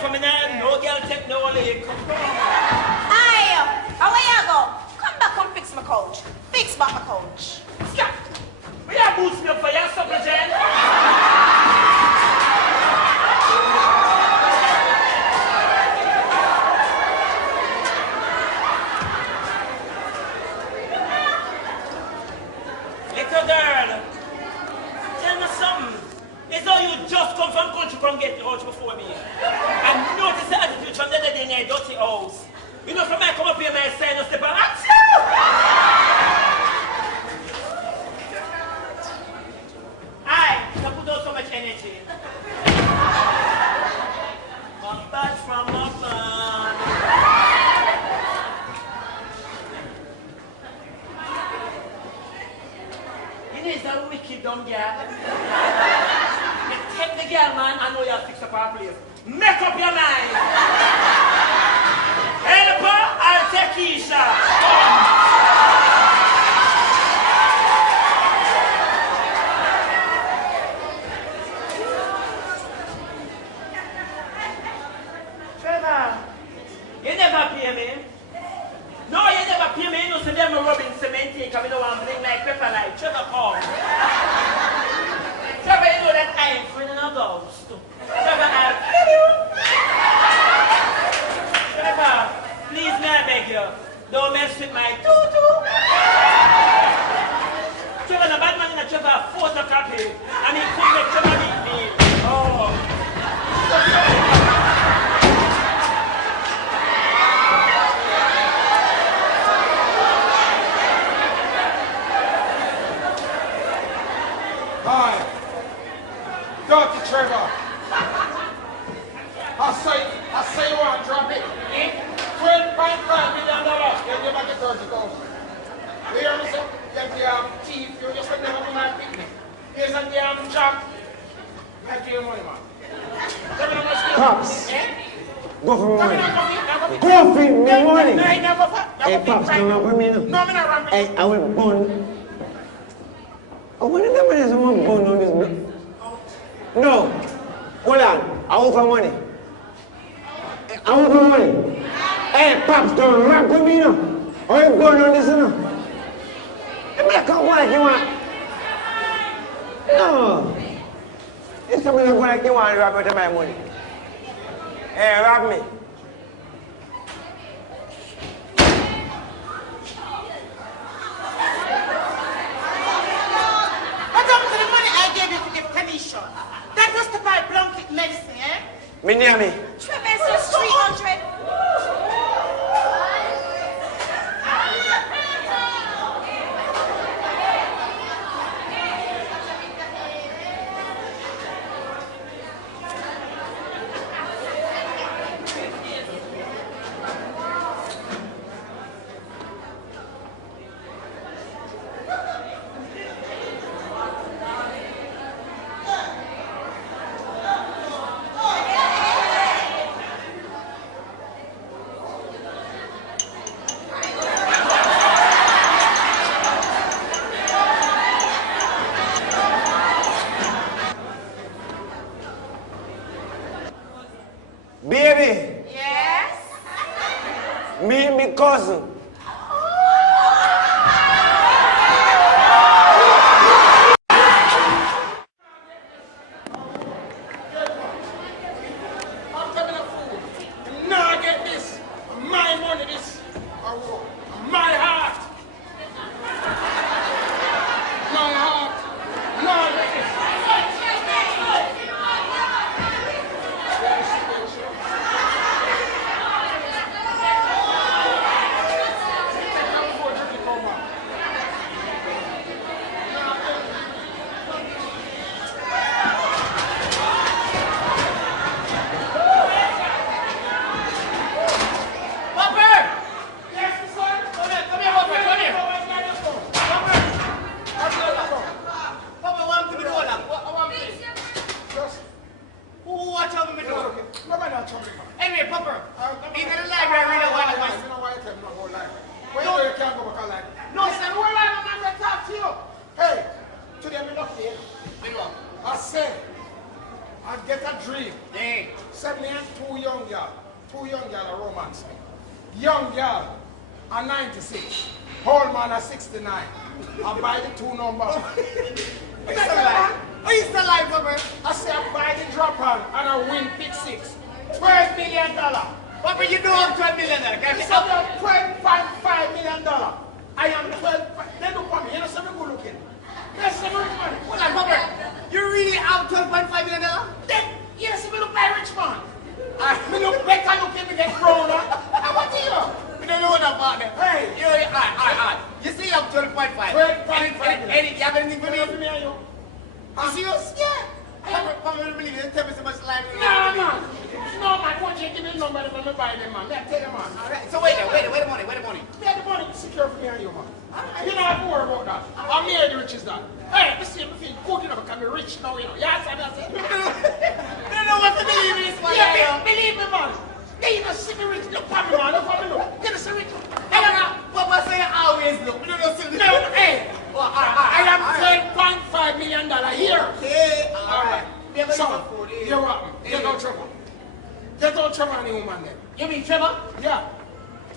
for me now. No girl take no leg. Aye, away you go. Come back and fix my couch. Fix back my couch. Stop. We are boost me up for your supper, Jen. Little girl, tell me something. It's all you just come from country from get out before me. And notice the attitude from the other day in your dirty house. You know, from I come up here, my son, no step on. Achoo! Aye, you put out so much energy. Come back from my fun. You know, it's a wicked dumb girl. You take the girl, man, I know you'll fix up our place. Make up your mind. Help her, I'll take Keisha. Come. Trevor, you never pay me. No, you never pay me. You know, so them rubbing cement here, because we don't want to bring like pepper like Trevor, come. Trevor, you know that I ain't friend in a ghost. Trevor, I'll kill you. Trevor, please, may I beg you, don't mess with my tutu. Trevor, the bad man in a Trevor photocopy, and he couldn't make Trevor beat me. Oh. Hi, Dr. Trevor. I say you want to drop it. $12.5 million. You'll give back the 30,000. You hear me, sir? You're the thief. You just never do my picnic. Here's a damn job. I give you money, man. Tell me how much you Pops. Eh? Go for Tell me money. how much. Go for me money. No, I never for. Hey, Pops, don't run with me now. No, I'm not running. Hey, I will burn. Oh, what is that man someone burn on this block? No. Hold on. I want for money. I want for money. Hey, Pops, don't rap with me now. Or you burn on this now. You better come like you want. No. It's coming up like you want to rap with my money. Hey, rap me. That was to buy blanket medicine, eh? Me near me. Trevor, it's just 300. Baby, Yes? me and my cousin. I'm telling you, fool. You now get this. My money, this. My heart. My heart. No, this. Anyway, Papa, even the library really want to I don't know why you tell me my whole life. Why No. you can't go back and like? No, Listen, hold on, I'm not going to talk to you. Hey, today I'm not here. You know, I say, I get a dream. Yeah. Send me and two young girl a romance me. Young girl a 96, old man a 69. I buy the two number. Are you still alive? Are you still alive, Papa? I say I buy the drop on and I win pick 6. $12 million. Papa, you do have $12 million. Can It's about $12.5 million. I am 12. They look for me. You know, some good looking. Yes, some rich man. Hold on, Papa. You really have $12.5 million? Then, yes, me look like rich man. Me look better looking, me get grown up. How about you? We don't know what about them. Hey. You see, you have 12.5. 12.5. Any, you have anything for me? For me and you. You serious? Yeah. Papa, don't believe it. Tell me so much life. No, man. No, man. Won't you give me the number when me buy them, man? Me I tell you, man. All right. So wait the money. Me have the money secure for me and you, man. You don't have to worry about that. I'm here the richest that. Hey, me see me feel good enough because I'm rich now, you know. Yes, I say. I don't know what to believe in this one. Yeah, believe me, man. They even see me rich. Look for me, man. Look for me, look. Get us rich. Papa say I always look. We don't know still. No, hey. I am $12.5 million a year. Okay. All right. So, you're welcome. Get out trouble. Get out trouble on the woman then. You mean Trevor? Yeah.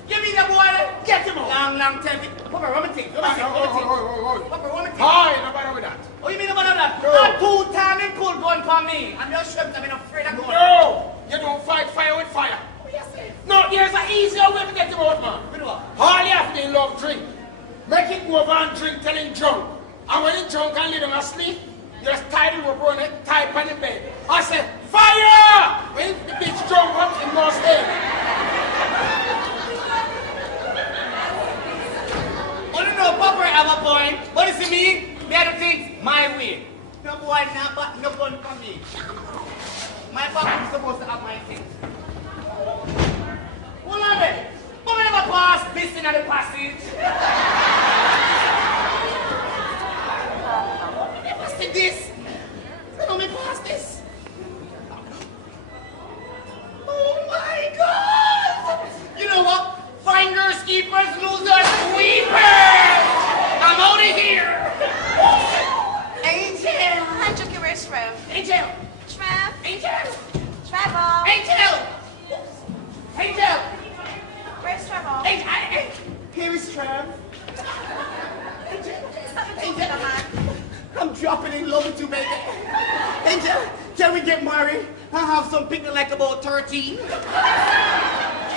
You mean the boy? Get him out. Long time. Papa, what me think? Papa, what me think? Hi, no matter with that. Oh, you mean about that? No. A two-time and pull gun for me. And you're sure I'm afraid of going. No, you don't fight fire with fire. What you say? No, there's an easier way to get him out, man. What do what? All you have to do is love drink. Make him go over and drink till he's drunk. And when he's drunk and leave him asleep, you just tie the rope around it, tie it on the bed. I say, fire! When the bitch drunk up, he must stay. I don't know, Papa have a point. But you see me, me have to think my way. No boy, no gun for me. My papa is supposed to have my thing. Hold on, baby. But we never pass this in the passage. Never see this. So me pass this. Oh my God! You know what? Finders, keepers, losers, weepers! I'm out of here! Angel! Hi, Jackie, where's Trev? Angel! Trev? Angel! Trevor? Angel! Angel! Where's Trevor? Angel! Here is Trev. Angel! I'm dropping in love with you, baby. Angel, can we get married? I'll have some picnic like about 13.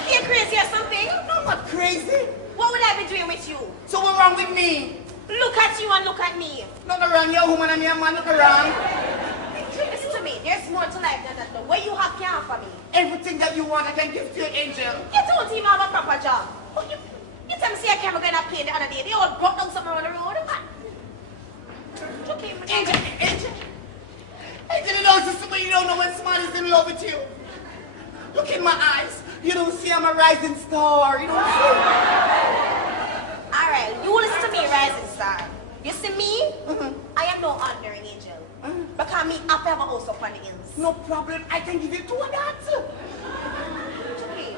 You're crazy or something? No, I'm not crazy. What would I be doing with you? So what's wrong with me? Look at you and look at me. Nothing wrong, you're a woman and you're a man, nothing wrong. Listen to me. There's more to life than that. The way you have can for me. Everything that you want, I can give to you, Angel. You don't even have a proper job. Oh, you tell me see a camera going to play the other day. They all brought down something on the road. Okay, Angel, you know, sister, but you don't know when somebody's in love with you. Look in my eyes. You don't see I'm a rising star. You don't see. All right, you listen to me, rising star. You see me? I am no ordinary angel. Because me, I have a house up on the hills. No problem. I can give you two of that. Okay.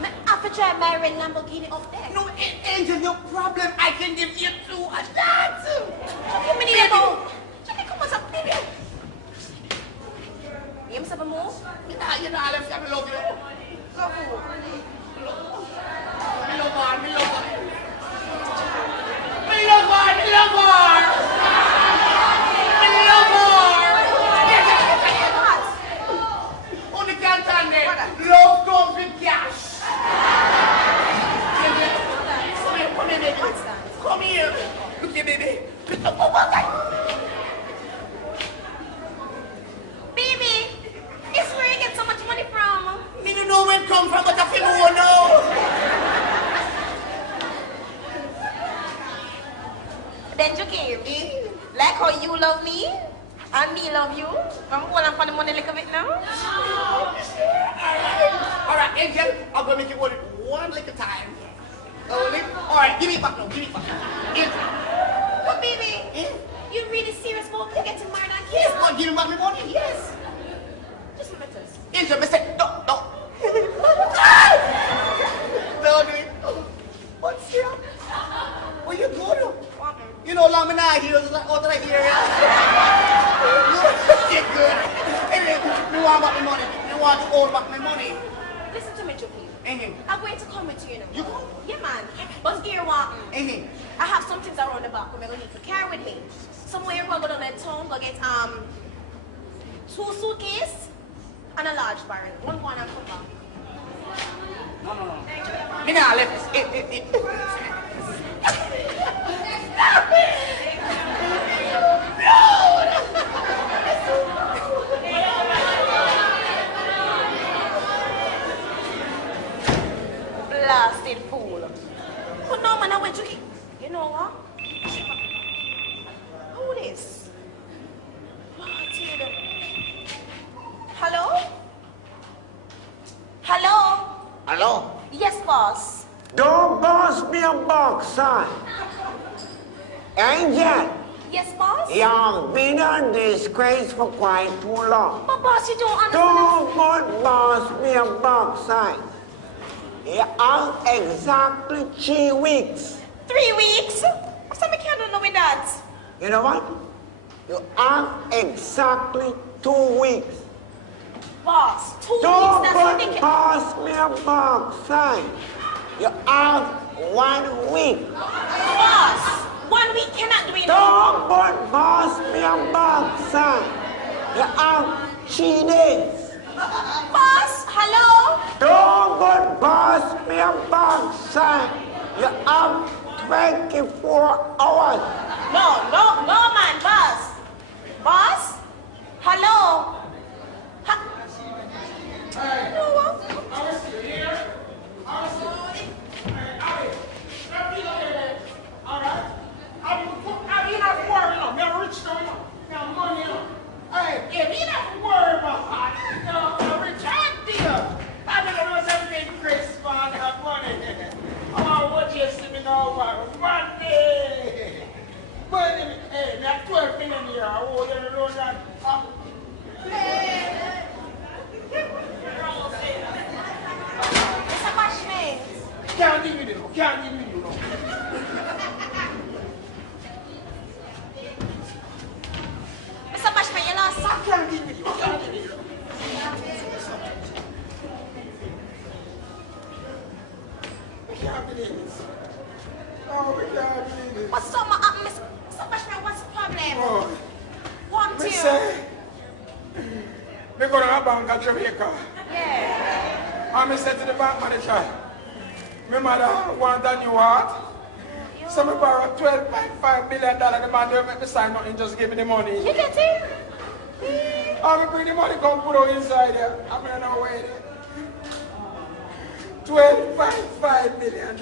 I have to drive my red Lamborghini up there. No, Angel, no problem. I can give you two of that. Okay, me need a move. Jackie, come on, up, baby. You must have a move? You know, I love you. I love you. Love who? Me love her. Me love her. Me love her. Me love her. Me love her. What? Only can't stand it. Love comes with cash. Come here, baby. What's that? Come here. Look here, baby. Baby, it's where you get so much money from. Me don't know where it come from, but I feel more now. Then you gave me, like how you love me, and me love you. I'm holding for the money a little bit now. All right, Angel, I'm gonna make you hold it one little time. Only. All right, give me it back now. Give me it back. Angel. But baby, you really serious about getting married again? Yes, I'll give me back my money. Yes. Just a minute. Angel, mister, no. No, dude. What's here? Where you going? You know, long me not here, like, what did I hear? You're good. Anyway, want back my money. Me want to hold back my money. Listen to me, Juki. Mm-hmm. I'm going to come with you, You know. go? Yeah, man. But here, what? Mm-hmm. I have some things around the back we're going to need to carry with me. Somewhere we're going to go down the town, go get 2 suitcases and a large barrel. One and come back. No. Me nah left. Stop it! Blasted fool. But no, man, I went to eat. You know what? Who this? Hello? Hello? Hello? Yes, boss. Don't boss me a box, son. Angel, Yes, boss? you've been on disgrace for quite too long. But boss, you don't understand. Don't boss me a box, son. You have exactly 3 weeks. 3 weeks? What's up, I can't do with that? You know what? You have exactly 2 weeks. Boss, 2 weeks, Don't that's ridiculous. boss me a box, son. You have 1 week. Boss, 1 week cannot do it. Don't boss me a box, son. You have 3 days. Boss, hello? Don't boss me a box, son. You have 24 hours. No, man, boss. Boss? Hello? No, what? Mr. Bashment. Can't deal with you. Can't deal with you. Mr. Bashment, you lost some. Can't deal with you. Can't deal with you. I can't believe this. Oh, we can't believe this. What's up, Mr. Bashment? What's the problem? Oh, 1, 2. me say, me go to a bank at Jamaica. Yeah. And me say to the bank manager, my mother want a new heart. So me borrow $12.5 million. The man don't make me sign nothing, just give me the money. You get it? And me bring the money, come put it inside there. I'm going to wait. $12.5 million.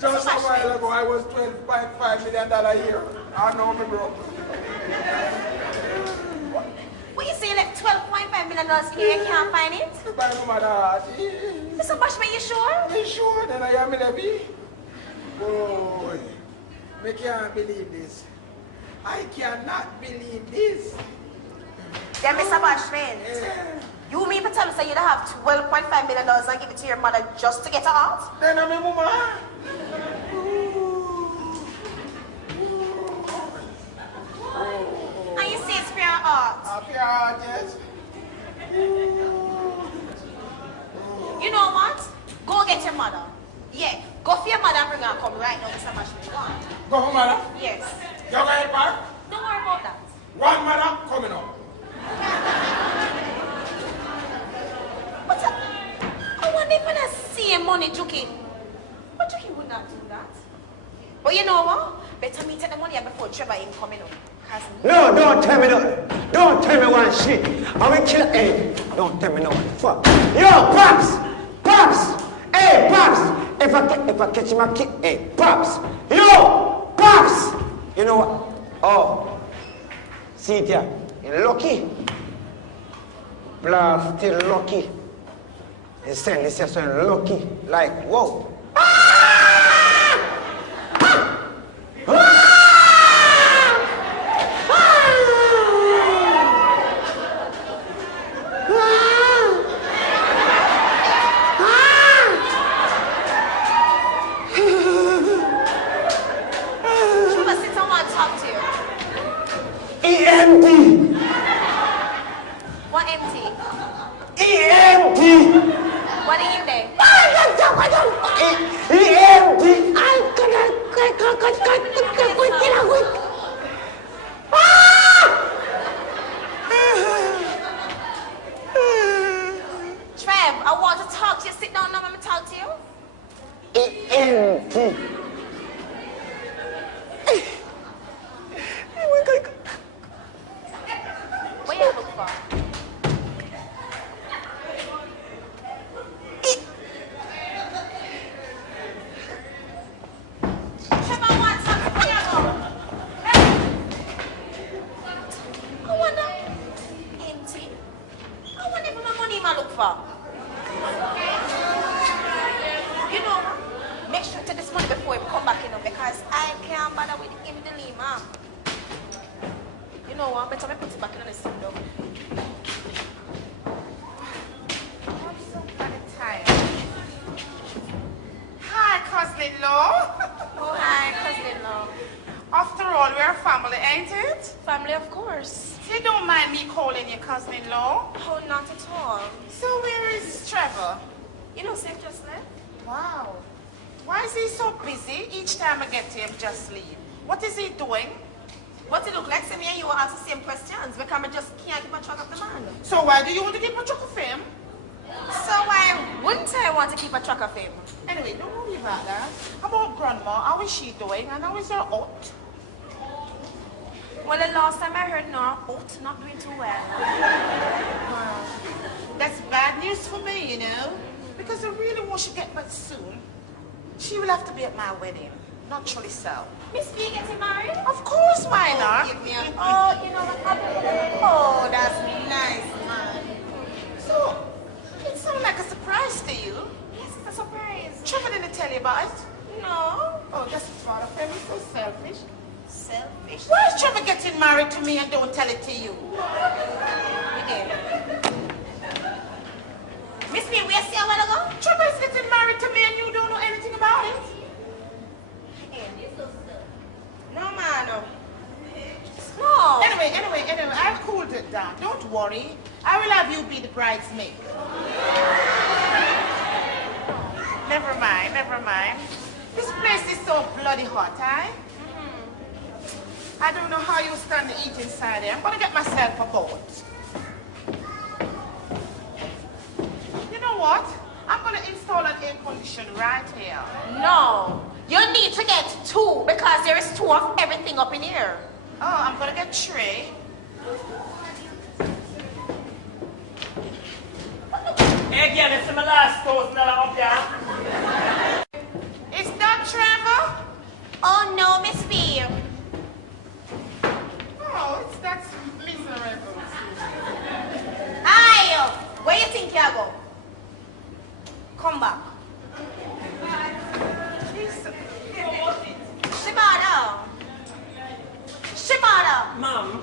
Just a while ago, I was $12.5 million a year. I know me broke. What you say, like $12.5 million here, you can't find it? Me buy my mother heart. Mr. Bashment, you sure? Me sure, then I am levy. Boy, me can't believe this. I cannot believe this. Then, Mr. Bashment, Yeah. you mean to tell me that you'd have $12.5 million and give it to your mother just to get her out? Then I'm a mama. And you say it's for your heart. Happy heart, yes. You know what? Go get your mother. Yeah, go for your mother and bring her come right now, Mr. Bashment. Go on. Go home, mother. Yes. You got it back? Don't worry about that. One mother coming up. But I wonder if I see money, Juki. But Juki would not do that. But you know what? Better me take the money before Trevor ain't coming up. No, don't tell me no. Don't tell me one shit. I will kill. Hey, don't tell me no. Fuck. Yo, Pops! Pops! Hey, Pops! If I catch my kid, hey, Pops! Yo! Pops! You know what? Oh. See it here. You're lucky. Blast still lucky. They send this here so you're lucky. Like, whoa. EMD. sit down now and me talk to you? What you look for? Trevor wants something. Where you go? Hey. I wonder. Empty. I wonder if my money I look for. You know, make sure to take this money before he come back, you know, because I can't bother with him delay, ma'am. You know what? Better me put it back in the window. I'm so bloody tired. Hi, cousin-in-law. Oh, hi, cousin-in-law. After all, we're a family, ain't it? Family, of course. So you don't mind me calling you cousin-in-law? Oh, not at all. So where is Trevor? You know, Seth just left. Wow. Why is he so busy? Each time I get to him, just leave. What is he doing? What it look like? So me and you will ask the same questions because I just can't keep a track of the man. So why do you want to keep a track of him? So why wouldn't I want to keep a track of him? Anyway, don't worry about that. How about Grandma? How is she doing? And how is her aunt? Well, the last time I heard, no, out not doing too well. Wow. That's bad news for me, you know. Because I really want you to get back soon. She will have to be at my wedding. Naturally so. Miss B getting married? Of course, why not? Give me a, oh, you know what? Oh, that's nice, man. So, it sounded like a surprise to you. Yes, it's a surprise. Trevor didn't tell you about it? No. Oh, that's a part of him. He's so selfish. Selfish. Why is Trevor getting married to me and don't tell it to you? You did. Miss B, where see a while ago? Trevor is getting married to me and you don't know anything about it? No, man, no. No. Anyway, I've cooled it down. Don't worry. I will have you be the bridesmaid. Never mind. This place is so bloody hot, eh? I don't know how you stand to eat inside there. I'm gonna get myself a boat. You know what? I'm gonna install an air conditioner right here. No. You need to get two because there is two of everything up in here. Oh, I'm gonna get three. Hey, girl, it's my last $1,000 up there. Is that Trevor? Oh, no, Miss B. Oh, it's that miserable. Aye, where you think you go? Come back. Shimada. Mom,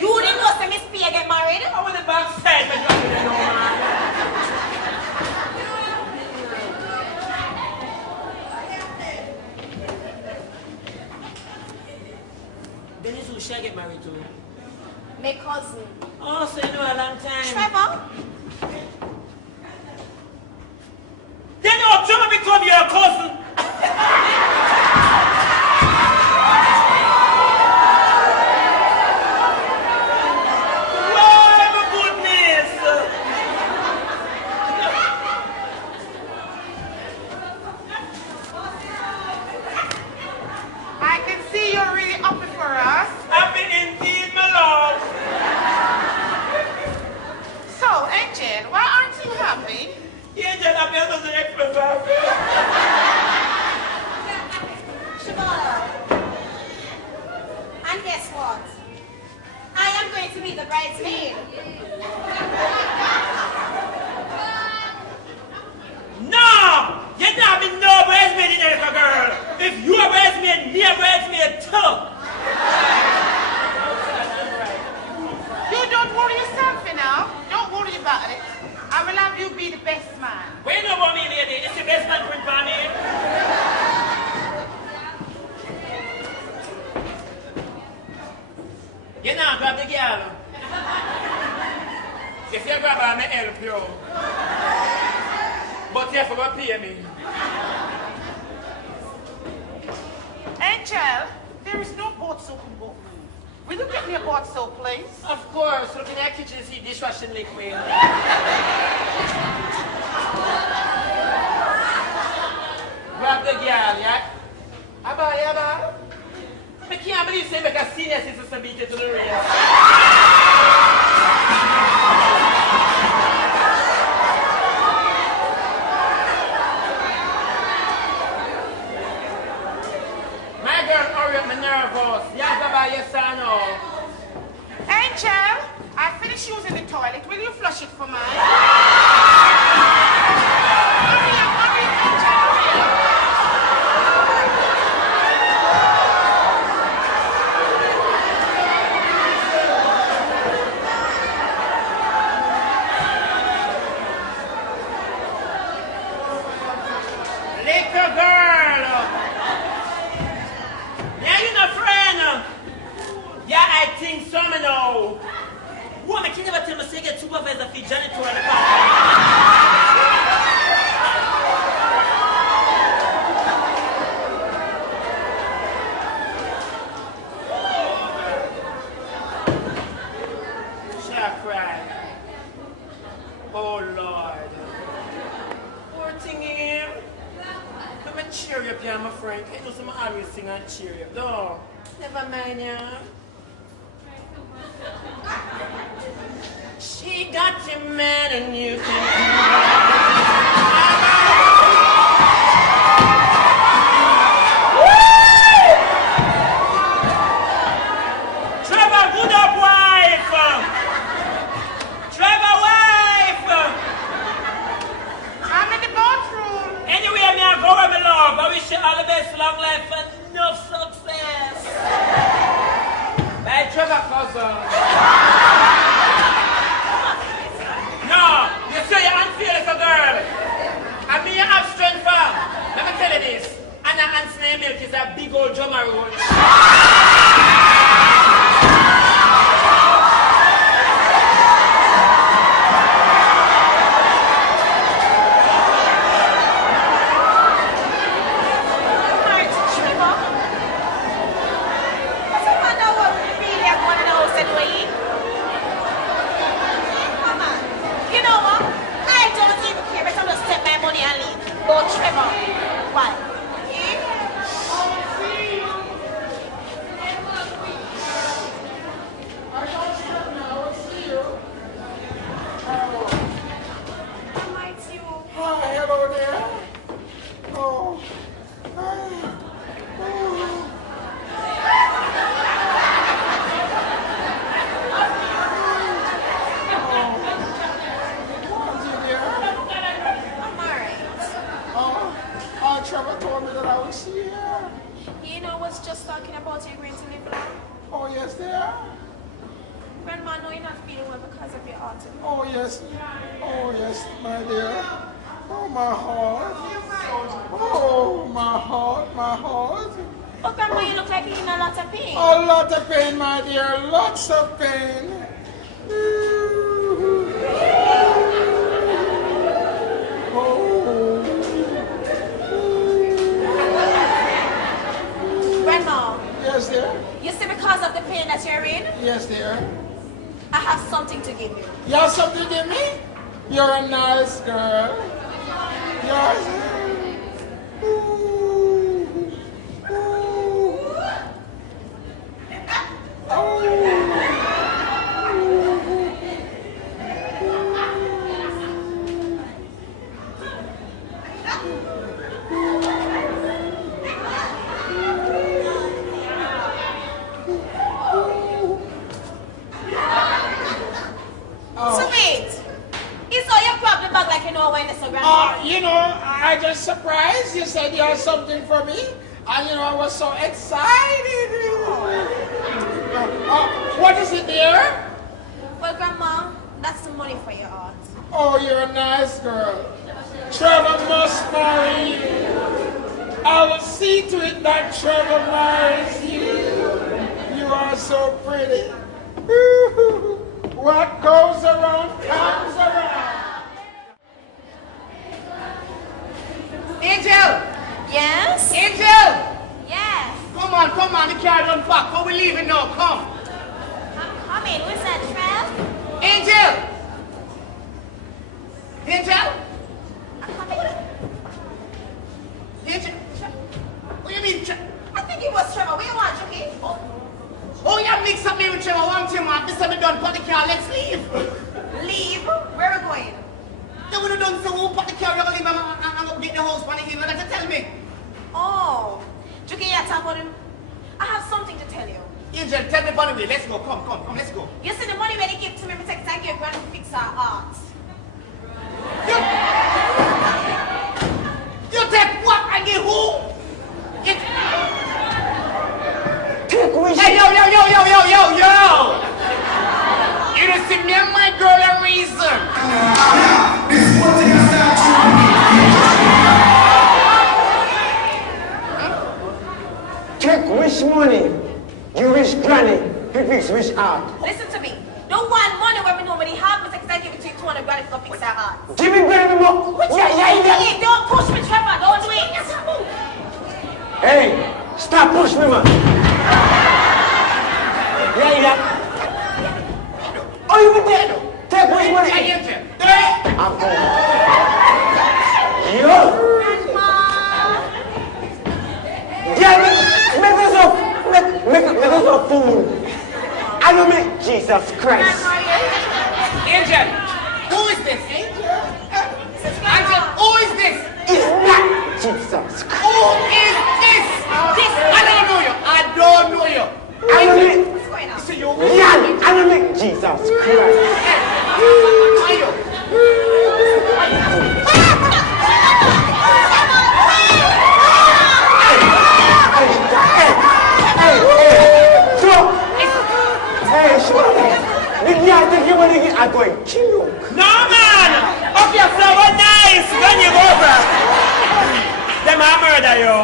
You didn't know Miss P get married? I want the backside, but you don't know, man. Dennis, who should I get married to? My cousin. Oh, so you know a long time. Trevor? Then your Trevor become your cousin. And guess what? I am going to be the bridesmaid. No! You're not be no bridesmaid in Erica, girl. If you are bridesmaid, me a bridesmaid too. You don't worry yourself, you know. Don't worry about it. I will have you be the best man. Wait, no about me, lady. It's the best man print for me. You know, grab the girl. If you grab her, I may help you. But you forgot to pay me. Angel, there is no boat soap in boat. Will you get me a boat soap, please? Of course, look in that kitchen, see dishwashing liquid. Grab the girl, yeah? Abba. I can't believe you make a senior citizen beat you to the race. My girl, hurry up, I'm nervous. You have to buy your son now. Angel, I finished using the toilet. Will you flush it for me? Hurry up, Angel, hurry up. Little girl. Yeah, you know, friend. Yeah, I think so, me know. What, I can never tell me say get supervisor for janitor and the She'll cry. Oh, Lord. Poor thing here. Come and cheer you up, yeah, my friend. I know some always sing and cheer you up. No, never mind, yeah. She got you mad and you can Trevor, good up, wife! Trevor, wife! I'm in the bathroom. Anyway, me I go where me love. I wish you all the best, long life, and enough success. Bye, Trevor, cousin. No, you say you're unfair as a girl. I mean, you have strength farm. Let me tell you this. Anna Anthony Milk is a big old drummer roach. Trevor, why? Hi, hello there. Oh. Hi. Trevor told me that I was here. You know, I was just talking about you going to live long. Oh, yes, there. Grandma, I know you're not feeling well because of your autism. Oh, yes. Oh, yes, my dear. Oh, my heart. Oh, my heart, my heart. Oh, Grandma, you look like you're in a lot of pain. A lot of pain, my dear. Lots of pain. Grandma. Yes, dear. You see, because of the pain that you're in, Yes, dear. I have something to give you. You have something to give me? You're a nice girl. You're... You know, I just surprised. You said you had something for me. And you know, I was so excited. What is it there? Well, Grandma, that's the money for your aunt. Oh, you're a nice girl. Trevor must marry you. I will see to it that Trevor marries you. You are so pretty. What goes around comes around. Angel! Yes? Angel! Yes. Come on, the car done back. How we leaving now? Come. Come in, who's that, Trev? Angel! Angel! I'm coming. Angel! talk about him? I have something to tell you. Angel, tell me about the way. Let's go. Come, let's go. You see the money when he gave to me, I take it, I gave Granny to fix her heart. You take what and give who? Hey, yo! You don't see me and my girl a reason. This is one thing I start to. Take which money? You wish Granny, you fix which heart. Listen to me. Don't want money when we nobody have, but I give it to you 200 Granny to fix her heart. Give me Granny more. Yeah. Don't push me, Trevor. Don't do it. Hey, stop pushing me, man. Yeah. Oh, you been there? Take which money? I'm going. Yo. Yeah, make us a fool. I don't make Jesus Christ. Angel, who is this? Angel, who is this? It's not Jesus Christ. Who is this? I don't know you. I don't make. What's going on? Yeah, I don't make Jesus Christ. I'm going to kill you. No, man! Okay, so what nice when you go back. Them I murder you.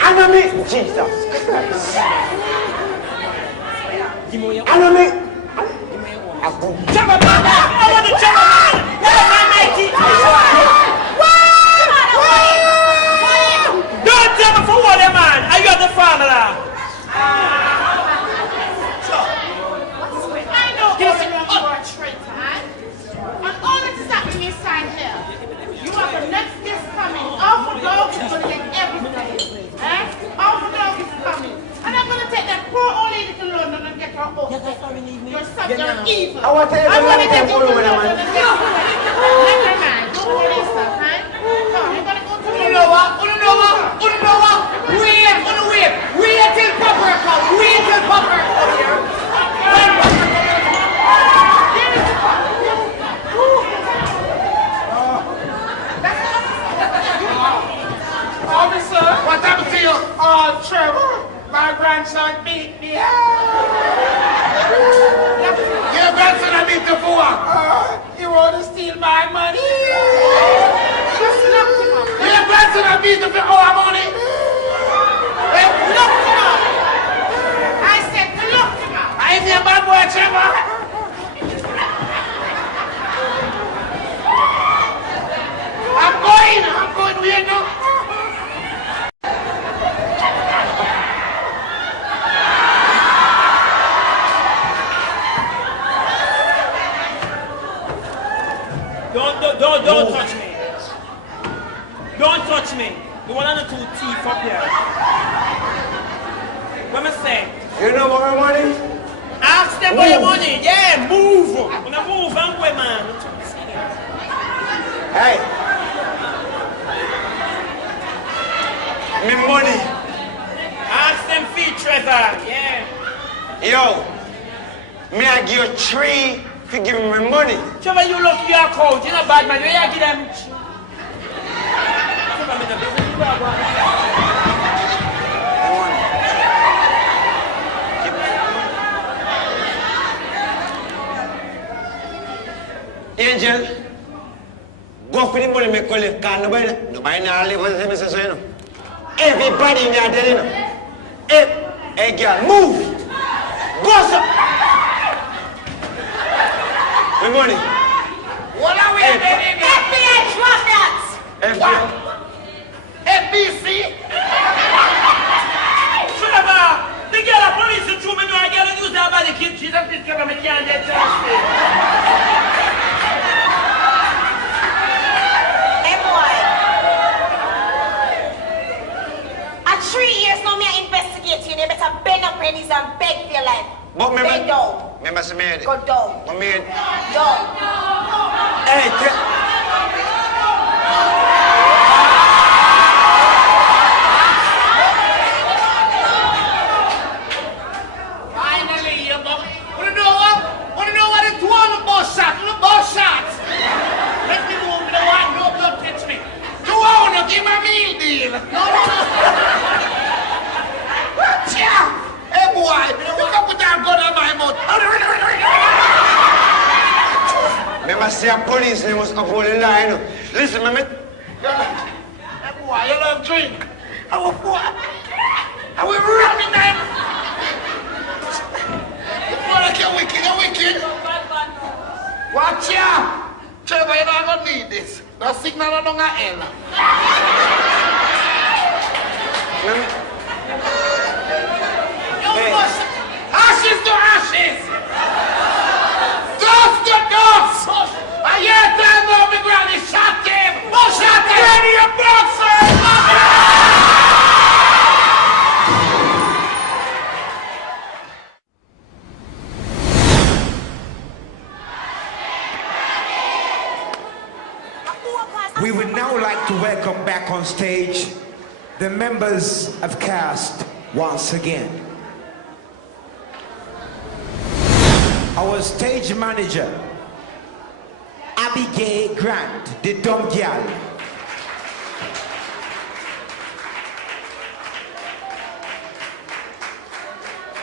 I don't make Jesus Christ. I don't make. I go. Jump up, man! I want to jump up, man! What am I making? Don't jump up for what, man? Are you the family? You are a traitor, huh? And all that is happening inside here, you are the next guest coming. Alpha Dog is going to get everything. Alpha Dog is coming. And I'm going to take that poor old lady to London and get her home. You're such an evil. I want to tell you I'm going to get you to man. London and get her. Never mind. Don't worry yourself, huh? Come, you're going to go to You know what? Wait till Papa comes. Wait till Papa comes here. Officer, what happened to you? Oh, Trevor, my grandson beat me. Your grandson beat the boy. You want to steal my money? Just look him up. Your grandson beat the boy. Oh, money. Look him up. I said to look him up. I ain't a bad boy, Trevor. I'm going, where now? Don't touch me. Don't touch me. You want to two teeth up here. What am I saying? You know what my money? Ask them for your money. Yeah, move. When I move, I'm going, man. Hey. Me money. Ask them feet, Trevor. Yeah. Yo. Me I give you 3 for giving me money. Trevor, you look your coach. You're not bad, man. You give them. Angel, go for the money me collect. Cause nobody now live with me, so you know. Everybody in there telling you. Hey girl, move. Go sir. Me money. What are we doing? FBI, drop that! FBI. FBC? Trevor, the girl of police is true. Me know a girl who use that body kid. She's a bitch, Trevor. Me can't get thirsty. Hey boy. At 3 years now me I investigate you. You better bend up your knees and beg for your life. But bend down. Remember some man. Go down. I mean, Down. hey, see a police and must uphold the law, you know. Listen, man. That boy, you love drink. I will pour. I will ramming them. The boy like you're wicked. Watch ya. Trevor, you're not gonna need this. The signal on the end. Hey. Ashes to ashes. Dust to dust. I hear time on me granny shot him. Shot him. Ready your boxer. We would now like to welcome back on stage the members of cast once again. Our stage manager, Abigail Grant, the dumb girl.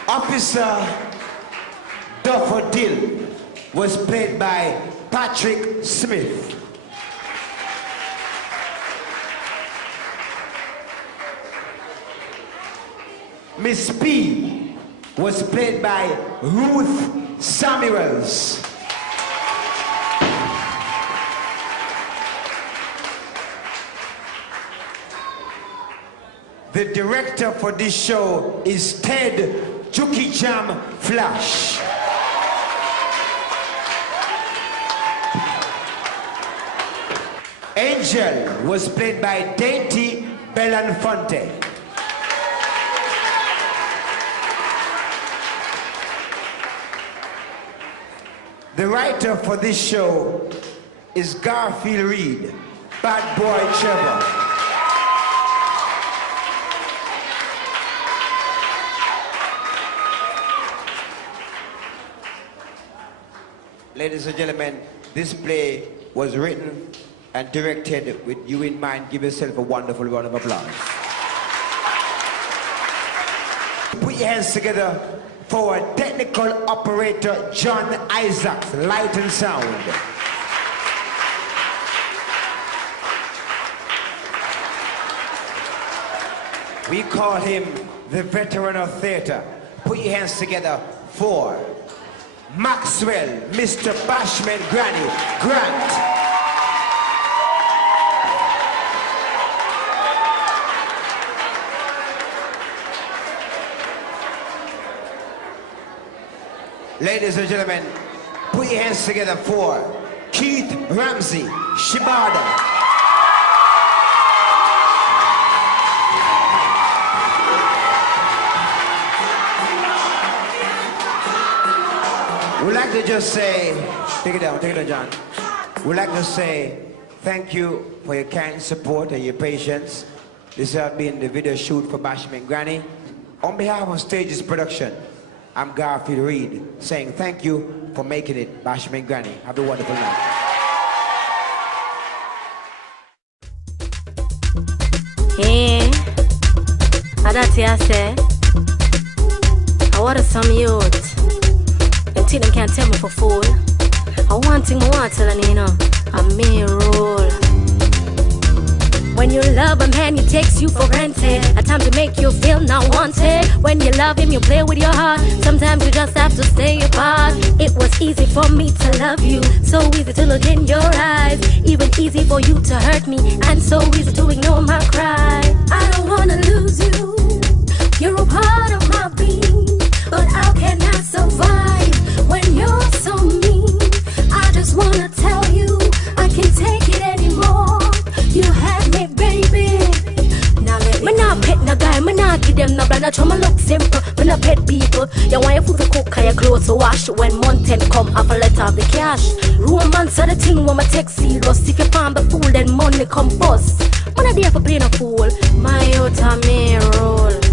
Officer Daffodil was played by Patrick Smith. Miss P was played by Ruth Samuels. The director for this show is Ted Juki Jam Flash. Angel was played by Dainty Belanfonte. The writer for this show is Garfield Reed, Bad Boy Trevor. Ladies and gentlemen, this play was written and directed with you in mind. Give yourself a wonderful round of applause. Put your hands together for our technical operator, John Isaacs, light and sound. We call him the veteran of theater. Put your hands together for Maxwell, Mr. Bashment Granny Grant. Ladies and gentlemen, put your hands together for Keith Ramsey, Shibada. We'd like to just say, take it down, John. We'd like to say thank you for your kind support and your patience. This has been the video shoot for Bashment Granny. On behalf of Stages Production, I'm Garfield Reed, saying thank you for making it Bashment Granny. Have a wonderful night. Hey, that's what I say. I want some youth. Them think them can't tell me for fool. I want thing I want to tell you, I'm me rule. When you love a man, he takes you for granted. A time to make you feel not wanted. When you love him, you play with your heart. Sometimes you just have to stay apart. It was easy for me to love you, so easy to look in your eyes. Even easy for you to hurt me, and so easy to ignore my cry. I don't wanna lose you. You're a part of my being, but how can I survive when you're so mean? I just wanna tell you, I can't take it anymore. You had me, baby. Now let me not pet no guy, me not give them no brand. I try my look simple, me not pet people. You want your food to cook and your clothes to wash. When month end come, have a let off the cash. Romance are the thing when my take serious. If you find the fool, then money come bust. Man, I dare for playing a fool. My out of me roll.